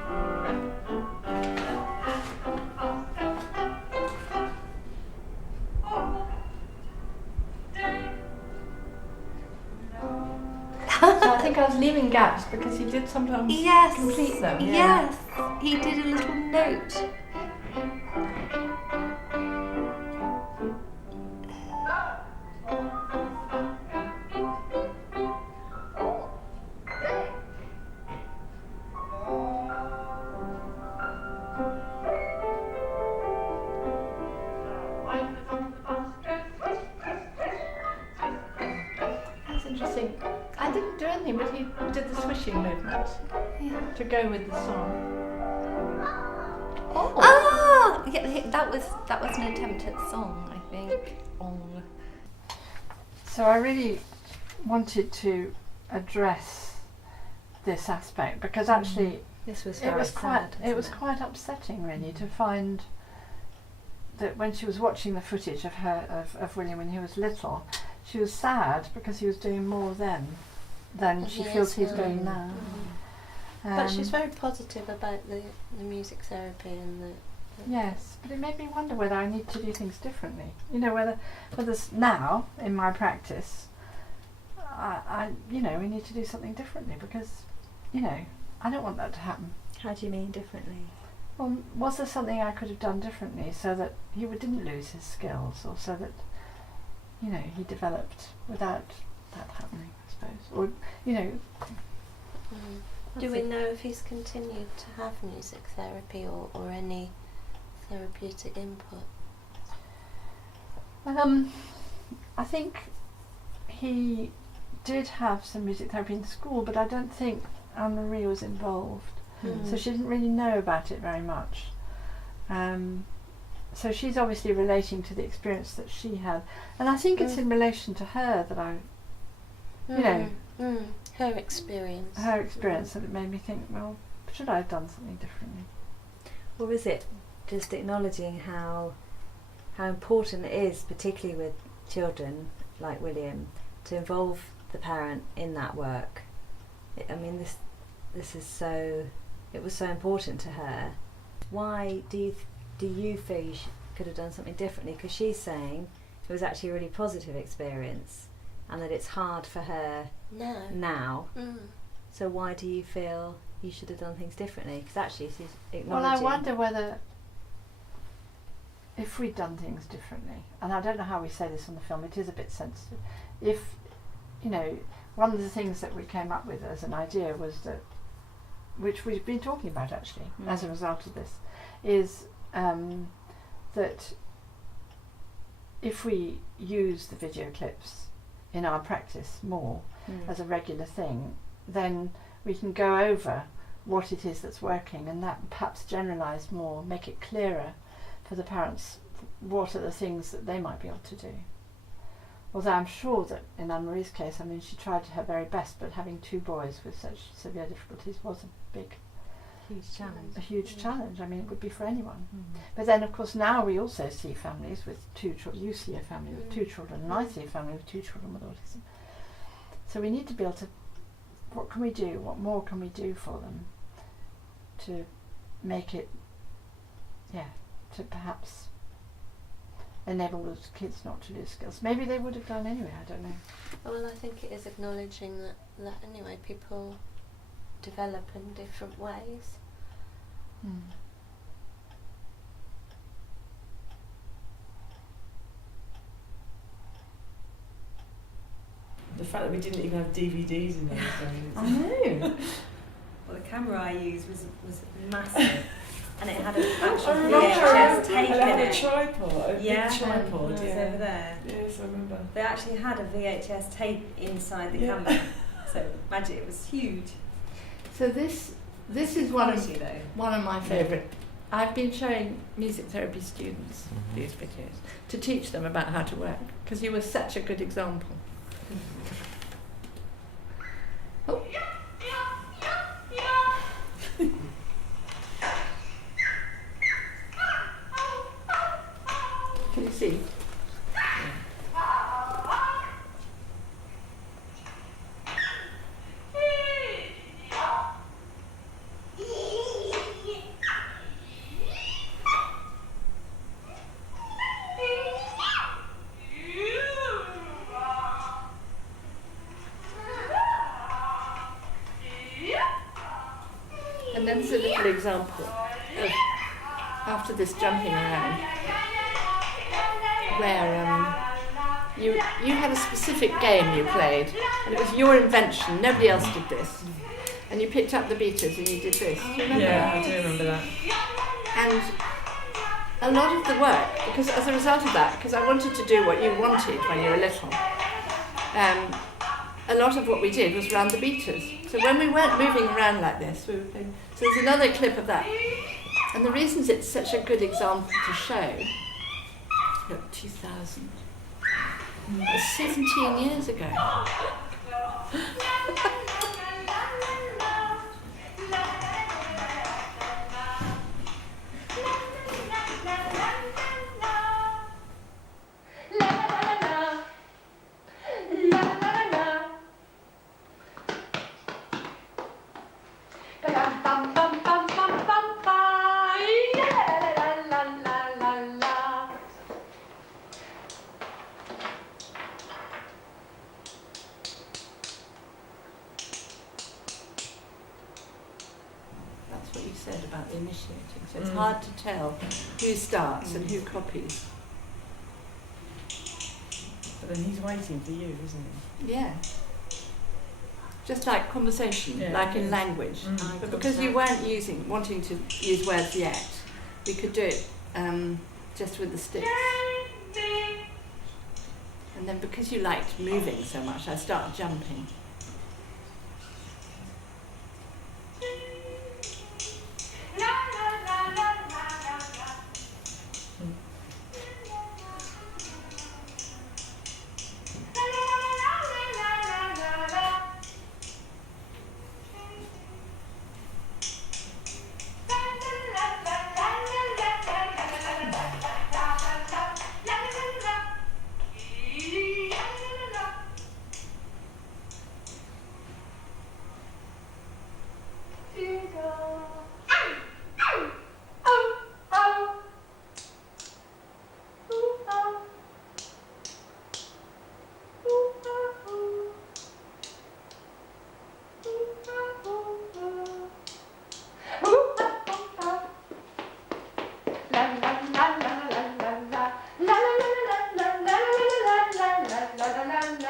So I think I was leaving gaps because he did sometimes complete them. Yes, he did a little note. That's interesting. I didn't do anything, but he did the swishing movement to go with the song. Yeah, that was an attempt at song, I think. So I really wanted to address this aspect because actually it was quite upsetting really to find that when she was watching the footage of William when he was little, she was sad because he was doing more then than she feels he's doing now. But she's very positive about the music therapy and the yes, but it made me wonder whether I need to do things differently. You know, whether now in my practice, I we need to do something differently because, I don't want that to happen. How do you mean differently? Well, was there something I could have done differently so that he didn't lose his skills, or so that, he developed without that happening, I suppose, or Do we know if he's continued to have music therapy or any therapeutic input? I think he did have some music therapy in school, but I don't think Anne-Marie was involved, so she didn't really know about it very much. So she's obviously relating to the experience that she had, and I think it's in relation to her that I, her experience. that it made me think, well, should I have done something differently? Or is it just acknowledging how important it is, particularly with children like William, to involve the parent in that work? This is so. It was so important to her. Why do you feel you could have done something differently? Because she's saying it was actually a really positive experience, and that it's hard for her now. So why do you feel you should have done things differently, because actually it is acknowledging. Well, I wonder whether if we'd done things differently, and I don't know how we say this on the film, it is a bit sensitive. If, you know, one of the things that we came up with as an idea was that, which we've been talking about actually as a result of this, is that if we use the video clips in our practice more as a regular thing, then we can go over what it is that's working, and that perhaps generalise more, make it clearer for the parents what are the things that they might be able to do. Although I'm sure that in Anne-Marie's case, I mean, she tried her very best, but having 2 boys with such severe difficulties was a huge challenge. I mean, it would be for anyone. But then, of course, now we also see families with 2 children. You see a family with 2 children, and I see a family with 2 children with autism. So we need to be able to, what can we do? What more can we do for them to make it, to perhaps enable those kids not to lose skills? Maybe they would have done anyway, I don't know. Well, I think it is acknowledging that anyway, people develop in different ways. The fact that we didn't even have DVDs in those days. I know. Well, the camera I used was massive, and it had an actual VHS tape in it. It had a tripod, a big tripod. It was over there. Yes, I remember. They actually had a VHS tape inside the camera, so imagine it was huge. So this is one of my favourite. I've been showing music therapy students these videos to teach them about how to work, because you were such a good example. Oh. Can you see? And then there's a little example of after this jumping around, where you had a specific game you played, and it was your invention. Nobody else did this, and you picked up the beaters and you did this. Do you remember that? I do remember that. And a lot of the work, because as a result of that, because I wanted to do what you wanted when you were little, a lot of what we did was around the beaters. So when we weren't moving around like this, we were playing. So there's another clip of that. And the reasons it's such a good example to show, look, 2000, 17 years ago. Initiating, so it's hard to tell who starts and who copies. But then he's waiting for you, isn't he? Yeah. Just like conversation, like in language. But because you weren't wanting to use words yet, we could do it just with the sticks. And then because you liked moving so much, I started jumping.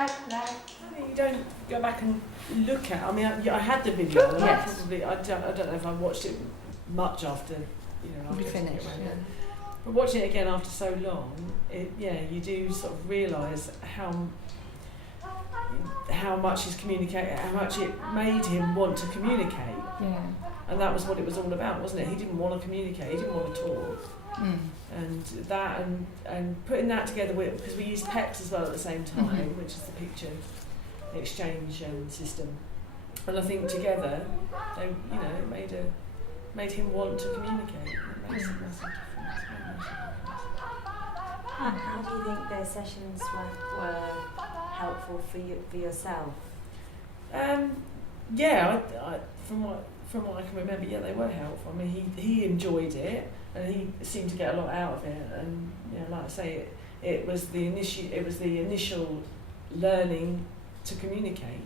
You don't go back and look at. I mean, I had the video. And Yes. I don't know if I watched it much after, after We finished. Yeah. But watching it again after so long, you do sort of realise how much he's communicated, how much it made him want to communicate. Yeah. And that was what it was all about, wasn't it? He didn't want to communicate. He didn't want to talk. And that and putting that together with, because we used PECs as well at the same time, which is the picture exchange system. And I think together, they, it made him want to communicate. It makes a massive difference. How do you think those sessions were helpful for yourself? I from what I can remember, they were helpful. I mean, he enjoyed it, and he seemed to get a lot out of it. And like I say, it was the initial learning to communicate,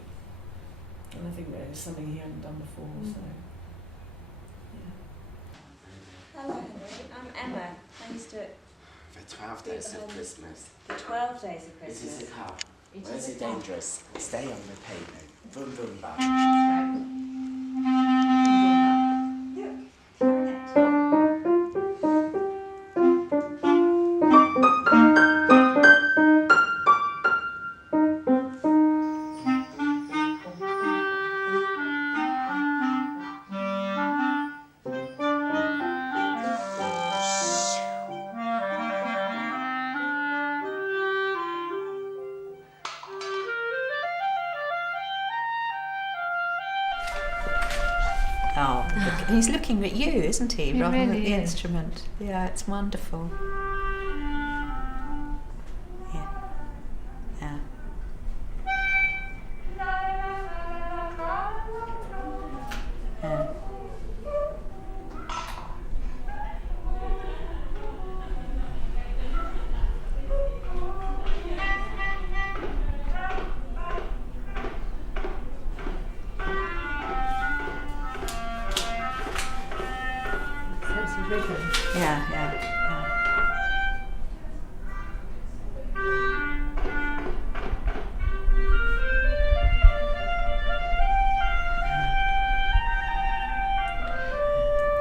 and I think that is something he hadn't done before. So, Hello, Henry. I'm Emma. I used to. The 12 days of Christmas. The 12 days of Christmas. This is a car. Where is it dangerous? Stay on the pavement. Boom, boom, bam. Oh, he's looking at you, isn't he? He Rather than really the is. instrument. Yeah, it's wonderful. Yeah. Yeah. Yeah. Yeah.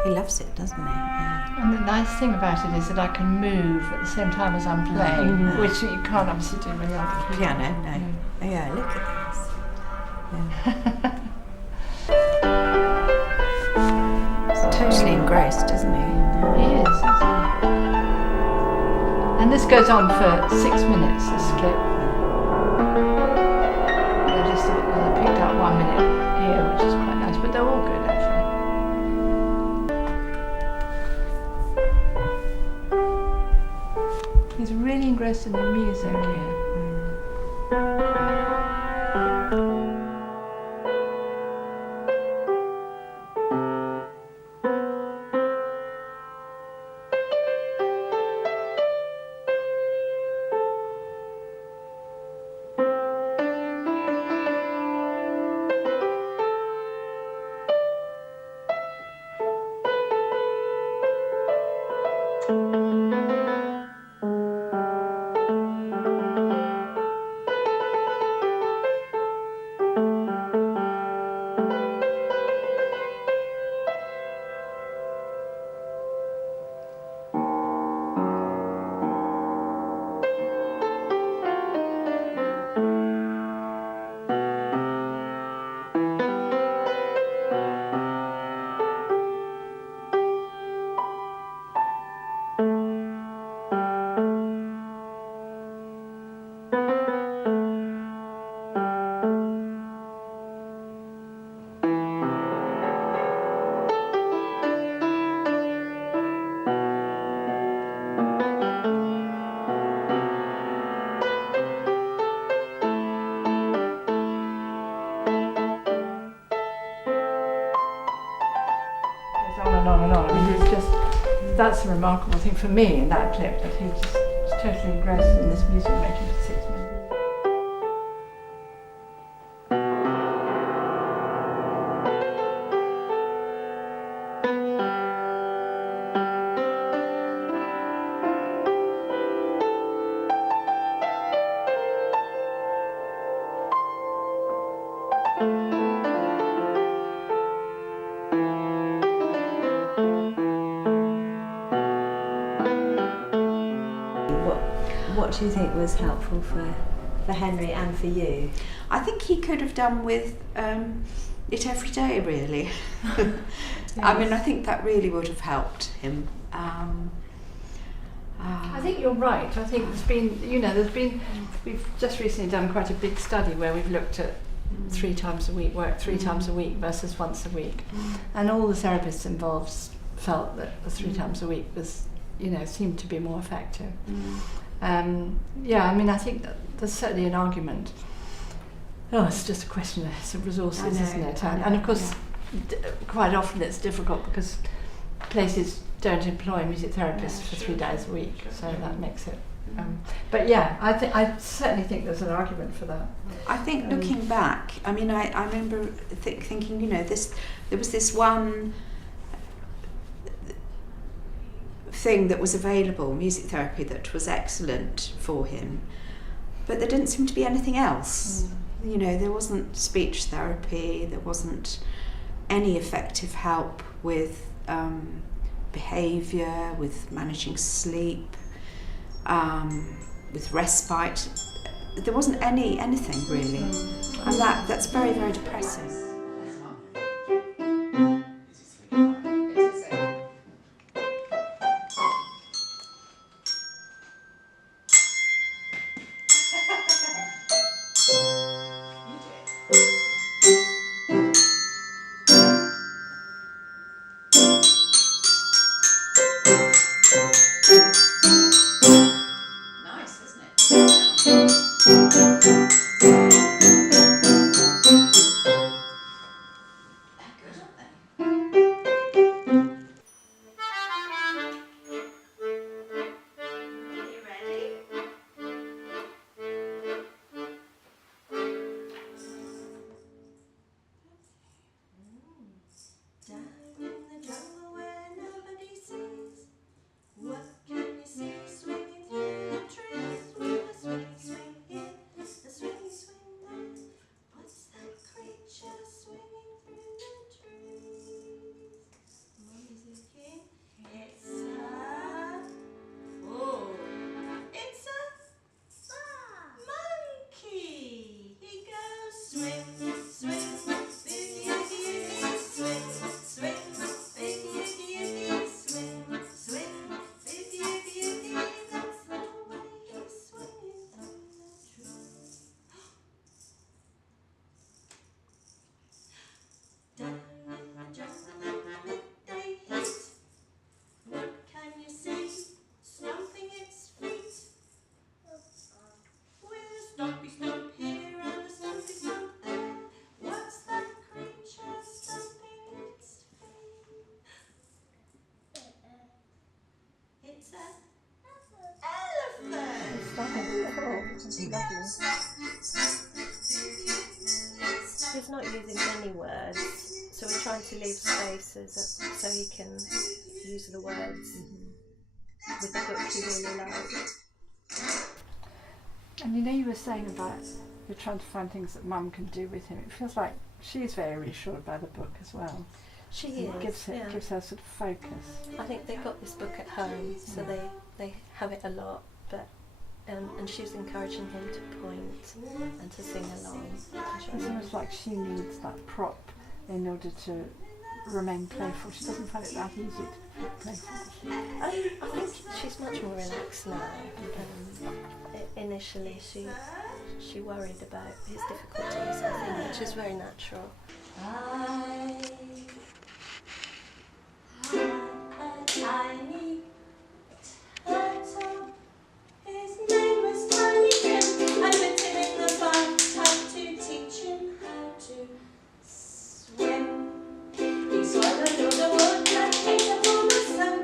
He loves it, doesn't he? Yeah. And the nice thing about it is that I can move at the same time as I'm playing, which you can't obviously do when you're on the Piano, no. Yeah, look at this. Yeah. He's totally engrossed, isn't he? He is, isn't he? And this goes on for 6 minutes, this clip. I picked out 1 minute here, which is quite nice, but they're all good actually. He's really engrossed in the music here. That's a remarkable thing for me in that clip, that he just was totally engrossed in this music making for 6 minutes. What do you think was helpful for Henry and for you? I think he could have done with it every day, really. I mean, I think that really would have helped him. I think you're right. I think we've just recently done quite a big study where we've looked at 3 times a week, work 3 times a week versus once a week. And all the therapists involved felt that the 3 times a week was, seemed to be more effective. I mean, I think that there's certainly an argument. It's just a question of resources, isn't it? And of course, quite often it's difficult because places don't employ music therapists for 3 days a week, so that makes it. But yeah, I certainly think there's an argument for that. I think looking back, I mean, I remember thinking, there was this one thing that was available, music therapy, that was excellent for him, but there didn't seem to be anything else. There wasn't speech therapy, there wasn't any effective help with behaviour, with managing sleep, with respite. There wasn't anything really, and that's very, very depressing. He's not using any words, so we're trying to leave spaces so he can use the words with the book he really likes. And you were saying about you're trying to find things that Mum can do with him. It feels like she's very reassured by the book as well. She is. It gives her sort of focus. I think they've got this book at home, so they have it a lot, but and she's encouraging him to point and to sing along. It's almost like she needs that prop in order to remain playful. She doesn't find it that easy to be playful. I think she's much more relaxed now. Initially she worried about his difficulties, I think, which is very natural. I had a tiny turtle. His name was Tiny Tim. I put him in the bathtub to teach him how to swim. He swallowed all the water, ate up all the sun.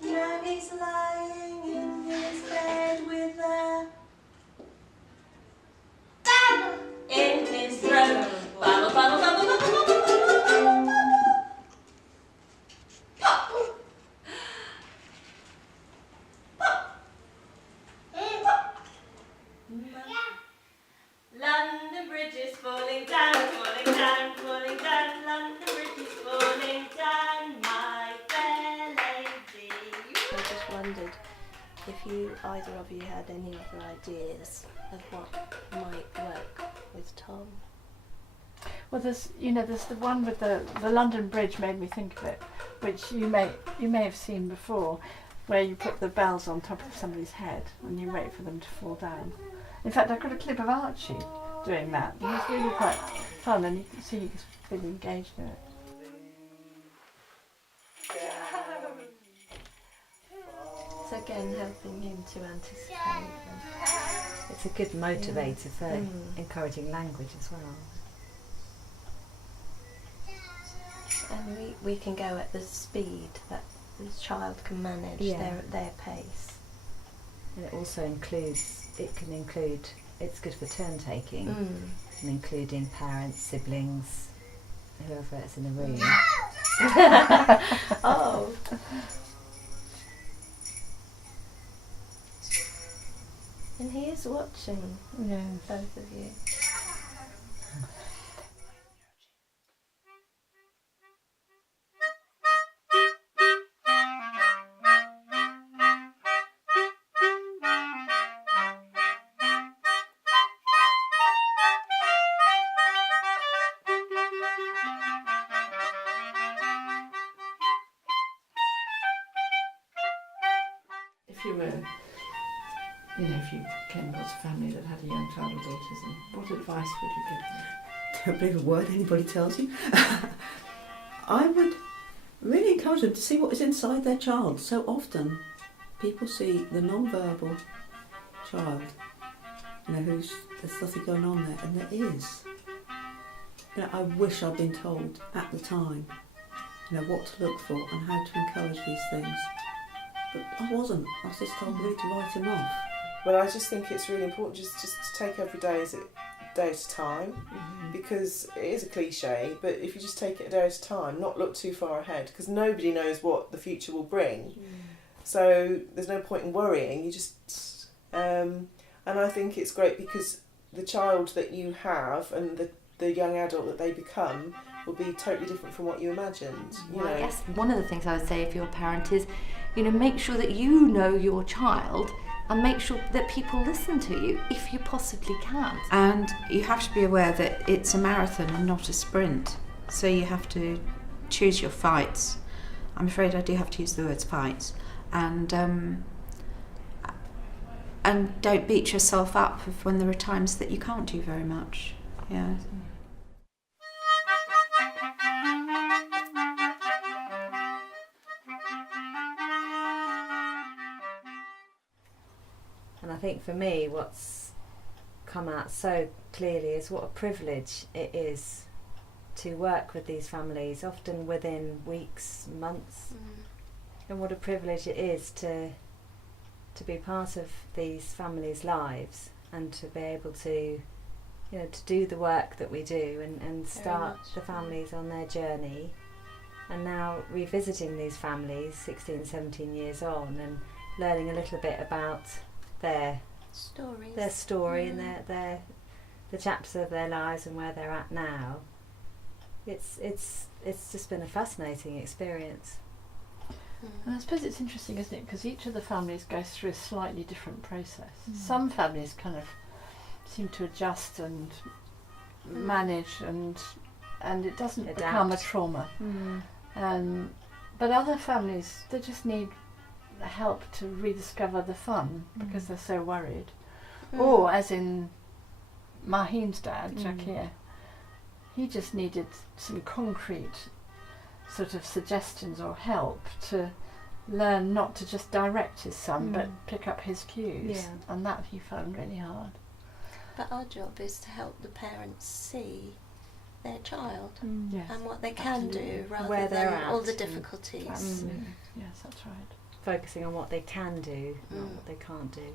Now he's lying in his bed with a bubble in his throat. Bubble, bubble, bubble, bubble, bubble, bubble, bubble, bubble. Pop! London Bridge is falling down, falling down, falling down. London Bridge is falling down, my fair lady. I just wondered if either of you had any other ideas of what might work with Tom. Well, there's the one with the London Bridge made me think of it, which you may have seen before, where you put the bells on top of somebody's head and you wait for them to fall down. In fact, I've got a clip of Archie doing that. And it's really quite fun, and you can see he's really engaged in it. So again, helping him to anticipate. It's a good motivator for encouraging language as well. And we can go at the speed that the child can manage their pace. And it also can include, it's good for turn taking, and including parents, siblings, whoever is in the room. Oh. And he is watching both of you. If you came across a family that had a young child with autism, what advice would you give them? Don't believe a word anybody tells you. I would really encourage them to see what is inside their child. So often people see the non-verbal child, there's nothing going on there, and there is. I wish I'd been told at the time, what to look for and how to encourage these things. But I wasn't. I was just told really to write him off. Well, I just think it's really important just to take every day at a time, because it is a cliche, but if you just take it a day at a time, not look too far ahead, because nobody knows what the future will bring. So there's no point in worrying. You just and I think it's great because the child that you have and the young adult that they become will be totally different from what you imagined. I guess one of the things I would say if you're a parent is, make sure that you know your child and make sure that people listen to you if you possibly can. And you have to be aware that it's a marathon and not a sprint. So you have to choose your fights. I'm afraid I do have to use the words fights. And don't beat yourself up when there are times that you can't do very much. Yeah. And I think for me what's come out so clearly is what a privilege it is to work with these families, often within weeks, months, and what a privilege it is to be part of these families' lives and to be able to to do the work that we do and start the families on their journey, and now revisiting these families 16, 17 years on and learning a little bit about their story and the chapters of their lives and where they're at now. It's just been a fascinating experience. And I suppose it's interesting, isn't it? Because each of the families goes through a slightly different process. Some families kind of seem to adjust and manage, and it doesn't become a trauma. But other families, they just need help to rediscover the fun because they're so worried. Or as in Maheen's dad, Jakir, he just needed some concrete sort of suggestions or help to learn not to just direct his son but pick up his cues, and that he found really hard. But our job is to help the parents see their child Yes, and what they can do rather where they're than at all the difficulties. Yes, that's right. Focusing on what they can do, not what they can't do.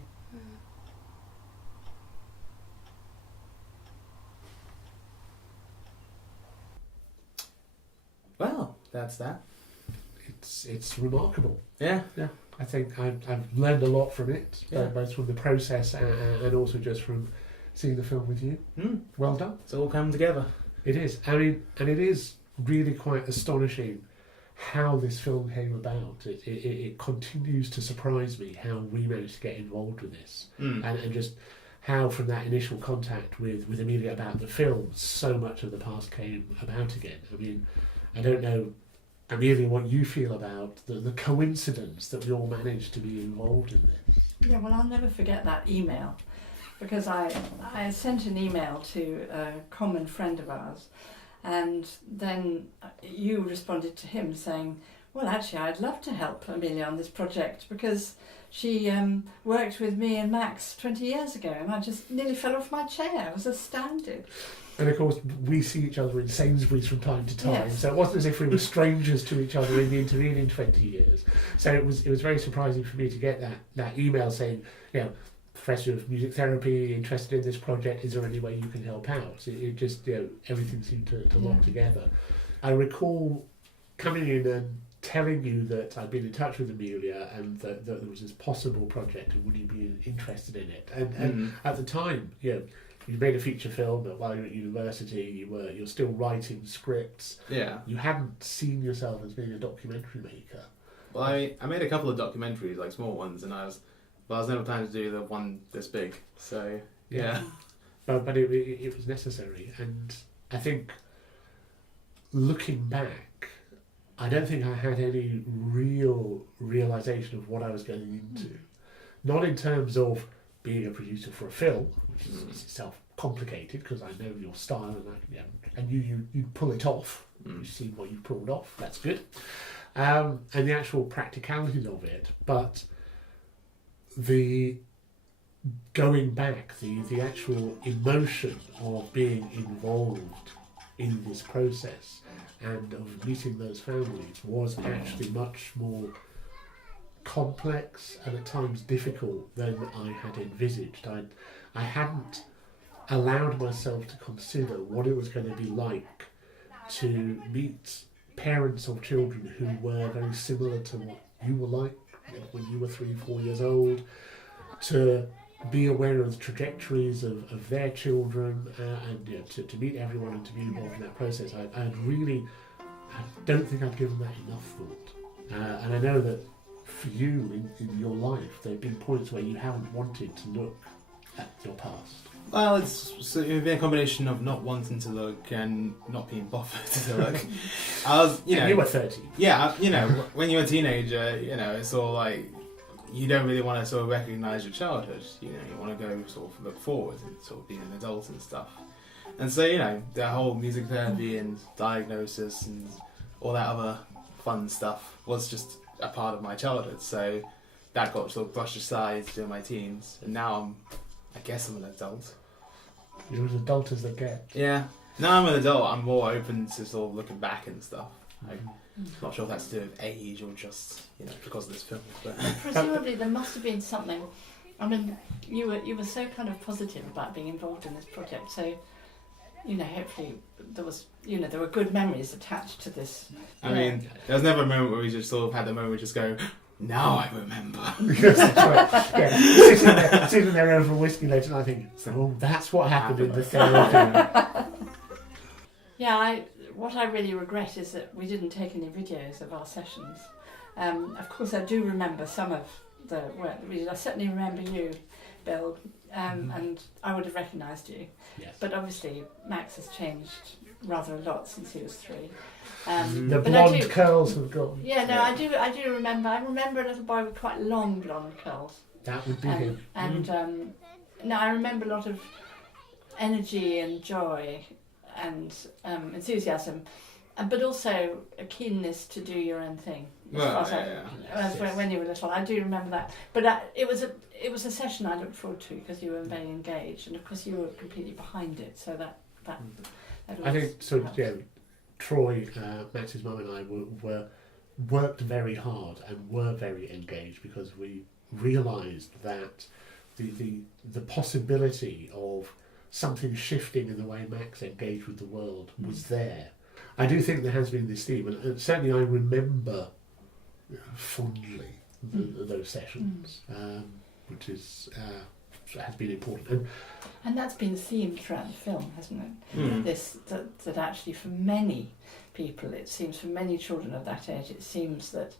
Well, that's that. It's remarkable. Yeah. I think I've learned a lot from it, both from the process and also just from seeing the film with you. Well done. It's all come together. It is. I mean, and it is really quite astonishing how this film came about. It continues to surprise me how we managed to get involved with this, and just how from that initial contact with Amelia about the film, so much of the past came about again. I mean, I don't know, Amelia, what you feel about the coincidence that we all managed to be involved in this. Yeah, well, I'll never forget that email, because I sent an email to a common friend of ours, and then you responded to him saying, well, actually, I'd love to help Amelia on this project because she worked with me and Max 20 years ago, and I just nearly fell off my chair. I was astounded. And of course, we see each other in Sainsbury's from time to time, Yes. so it wasn't as if we were strangers to each other in the intervening 20 years. So it was very surprising for me to get that email saying, you know, Professor of Music Therapy, interested in this project, is there any way you can help out? It just, you know, everything seemed to lock together. I recall coming in and telling you that I'd been in touch with Amelia and that there was this possible project and would you be interested in it? And at the time, you know, you made a feature film, but while you were at university, you're still writing scripts. Yeah. You hadn't seen yourself as being a documentary maker. Well, I made a couple of documentaries, like small ones, and I was never planning to do the one this big. So yeah. But it was necessary, and I think looking back, I don't think I had any real realisation of what I was getting into. Not in terms of being a producer for a film, which is itself complicated because I know your style and you pull it off. You've seen what you pulled off. That's good. And the actual practicalities of it, but the going back, the actual emotion of being involved in this process and of meeting those families was actually much more complex and at times difficult than I had envisaged. I hadn't allowed myself to consider what it was going to be like to meet parents of children who were very similar to what you were like when you were 3-4 years old, to be aware of the trajectories of their children, and to meet everyone and to be involved in that process. I don't think I'd given that enough thought. And I know that for you in your life, there have been points where you haven't wanted to look at your past. Well, it's been a combination of not wanting to look and not being bothered to look. I was, you were 13. Yeah, when you're a teenager, it's all like you don't really want to sort of recognise your childhood. You want to go sort of look forward and sort of being an adult and stuff. And so, the whole music therapy and diagnosis and all that other fun stuff was just a part of my childhood. So that got sort of brushed aside during my teens, and now I guess I'm an adult. You're as adult as they get. Yeah. Now I'm an adult, I'm more open to sort of looking back and stuff. I'm not sure if that's to do with age or just, because of this film. But presumably there must have been something. I mean, you were so kind of positive about being involved in this project, so hopefully there was, there were good memories attached to this. I mean, there was never a moment where we just sort of had the moment where we just go, now I remember. Yes, that's right. Yeah. Sitting there over a whiskey later, and I think, oh, that's what happened in the therapy. Yeah, what I really regret is that we didn't take any videos of our sessions. Of course, I do remember some of the work that we did. I certainly remember you, Bill, and I would have recognised you. Yes. But obviously, Max has changed rather a lot since he was 3. The blonde curls have gone. Yeah, no, I do remember. I remember a little boy with quite long blonde curls. That would be him. And no, I remember a lot of energy and joy and enthusiasm, but also a keenness to do your own thing. When you were little, I do remember that. But it was a session I looked forward to because you were very engaged, and of course you were completely behind it. So that I think so. Yeah, Troy, Max's mum, and I worked very hard and were very engaged because we realised that the possibility of something shifting in the way Max engaged with the world was there. I do think there has been this theme, and certainly I remember fondly those sessions, which is has been important. And that's been themed throughout the film, hasn't it? Mm. That actually for many people, it seems, for many children of that age, it seems that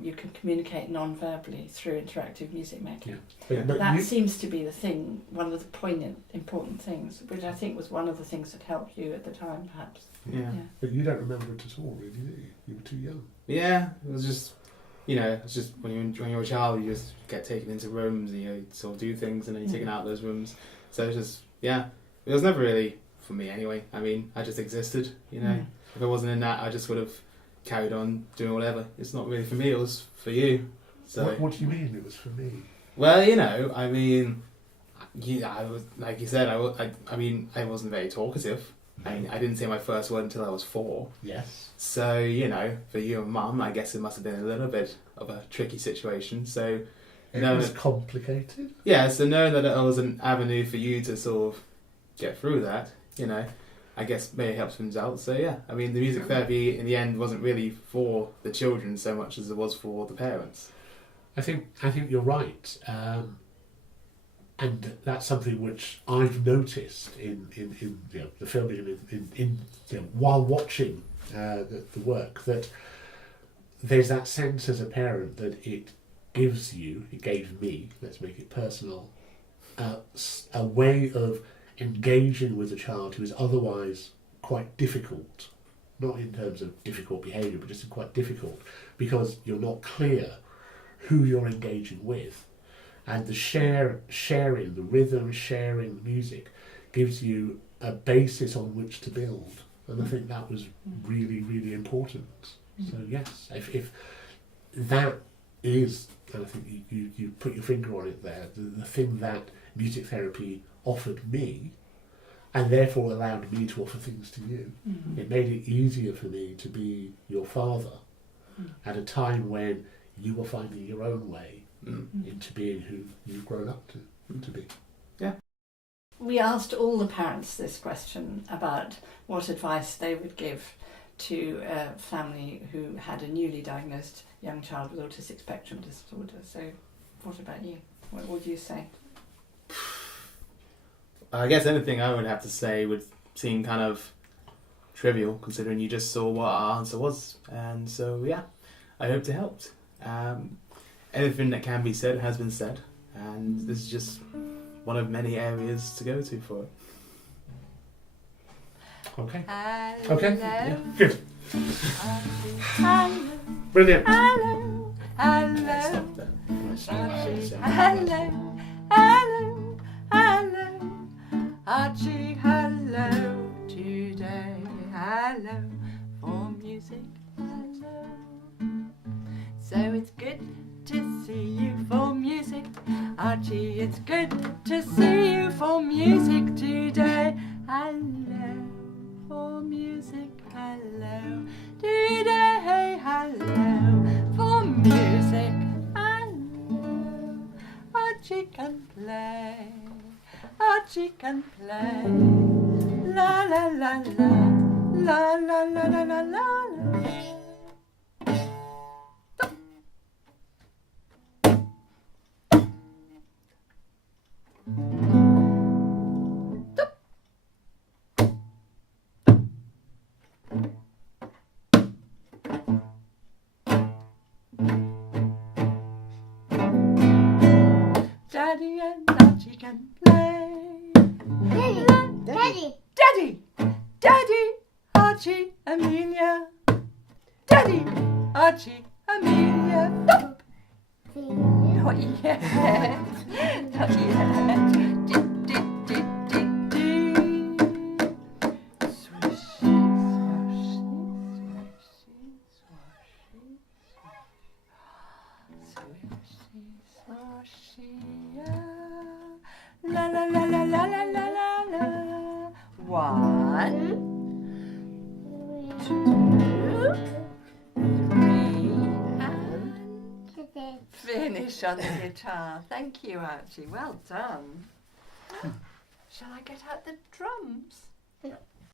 you can communicate non-verbally through interactive music making. Yeah. But that seems to be the thing, one of the poignant, important things, which I think was one of the things that helped you at the time, perhaps. Yeah. But you don't remember it at all, really, do you? You were too young. Yeah, it was just, it's just when you're a child, you just get taken into rooms, and you sort of do things, and then you're taken out of those rooms. So it's just, it was never really for me anyway. I mean, I just existed, If I wasn't in that, I just would have carried on doing whatever. It's not really for me, it was for you. So What do you mean it was for me? Well, I mean, I was, like you said, I mean, I wasn't very talkative. I didn't say my first word until I was 4. Yes. So, for you and Mum, I guess it must have been a little bit of a tricky situation. So, it was complicated? Yeah, so knowing that it was an avenue for you to sort of get through that, I guess maybe it helps things out. So, yeah, I mean, the music therapy in the end wasn't really for the children so much as it was for the parents. I think you're right. And that's something which I've noticed in the filming and while watching the work, that there's that sense as a parent that it gave me, let's make it personal, a way of engaging with a child who is otherwise quite difficult, not in terms of difficult behaviour, but just quite difficult, because you're not clear who you're engaging with. And the sharing, the rhythm, sharing the music gives you a basis on which to build. And I think that was really, really important. So yes, if that is, and I think you put your finger on it there, the thing that music therapy offered me, and therefore allowed me to offer things to you. Mm-hmm. It made it easier for me to be your father at a time when you were finding your own way into being who you've grown up to be. Yeah. We asked all the parents this question about what advice they would give to a family who had a newly diagnosed young child with autistic spectrum disorder. So what about you? What would you say? I guess anything I would have to say would seem kind of trivial, considering you just saw what our answer was. And so, yeah, I hope it helped. Anything that can be said has been said, and this is just one of many areas to go to for it. Okay. Hello. Okay. Yeah. Good. Hello. Brilliant. Hello. Hello. Hello. Hello. Hello. Archie, hello today. Hello for music. Hello. So it's good to see you for music. Archie, it's good to see you for music today. Hello for music. Hello today. Hello for music. Hello. Archie can play. Archie can play. La la la la. La la la la la la. Daddy and Archie can play. Daddy, Archie, Amelia. Daddy, Archie, Amelia. Not yet. Not yet. La la la la la la la la la. 1, 2, 3, and finish on the guitar. Thank you, Archie. Well done. Shall I get out the drums?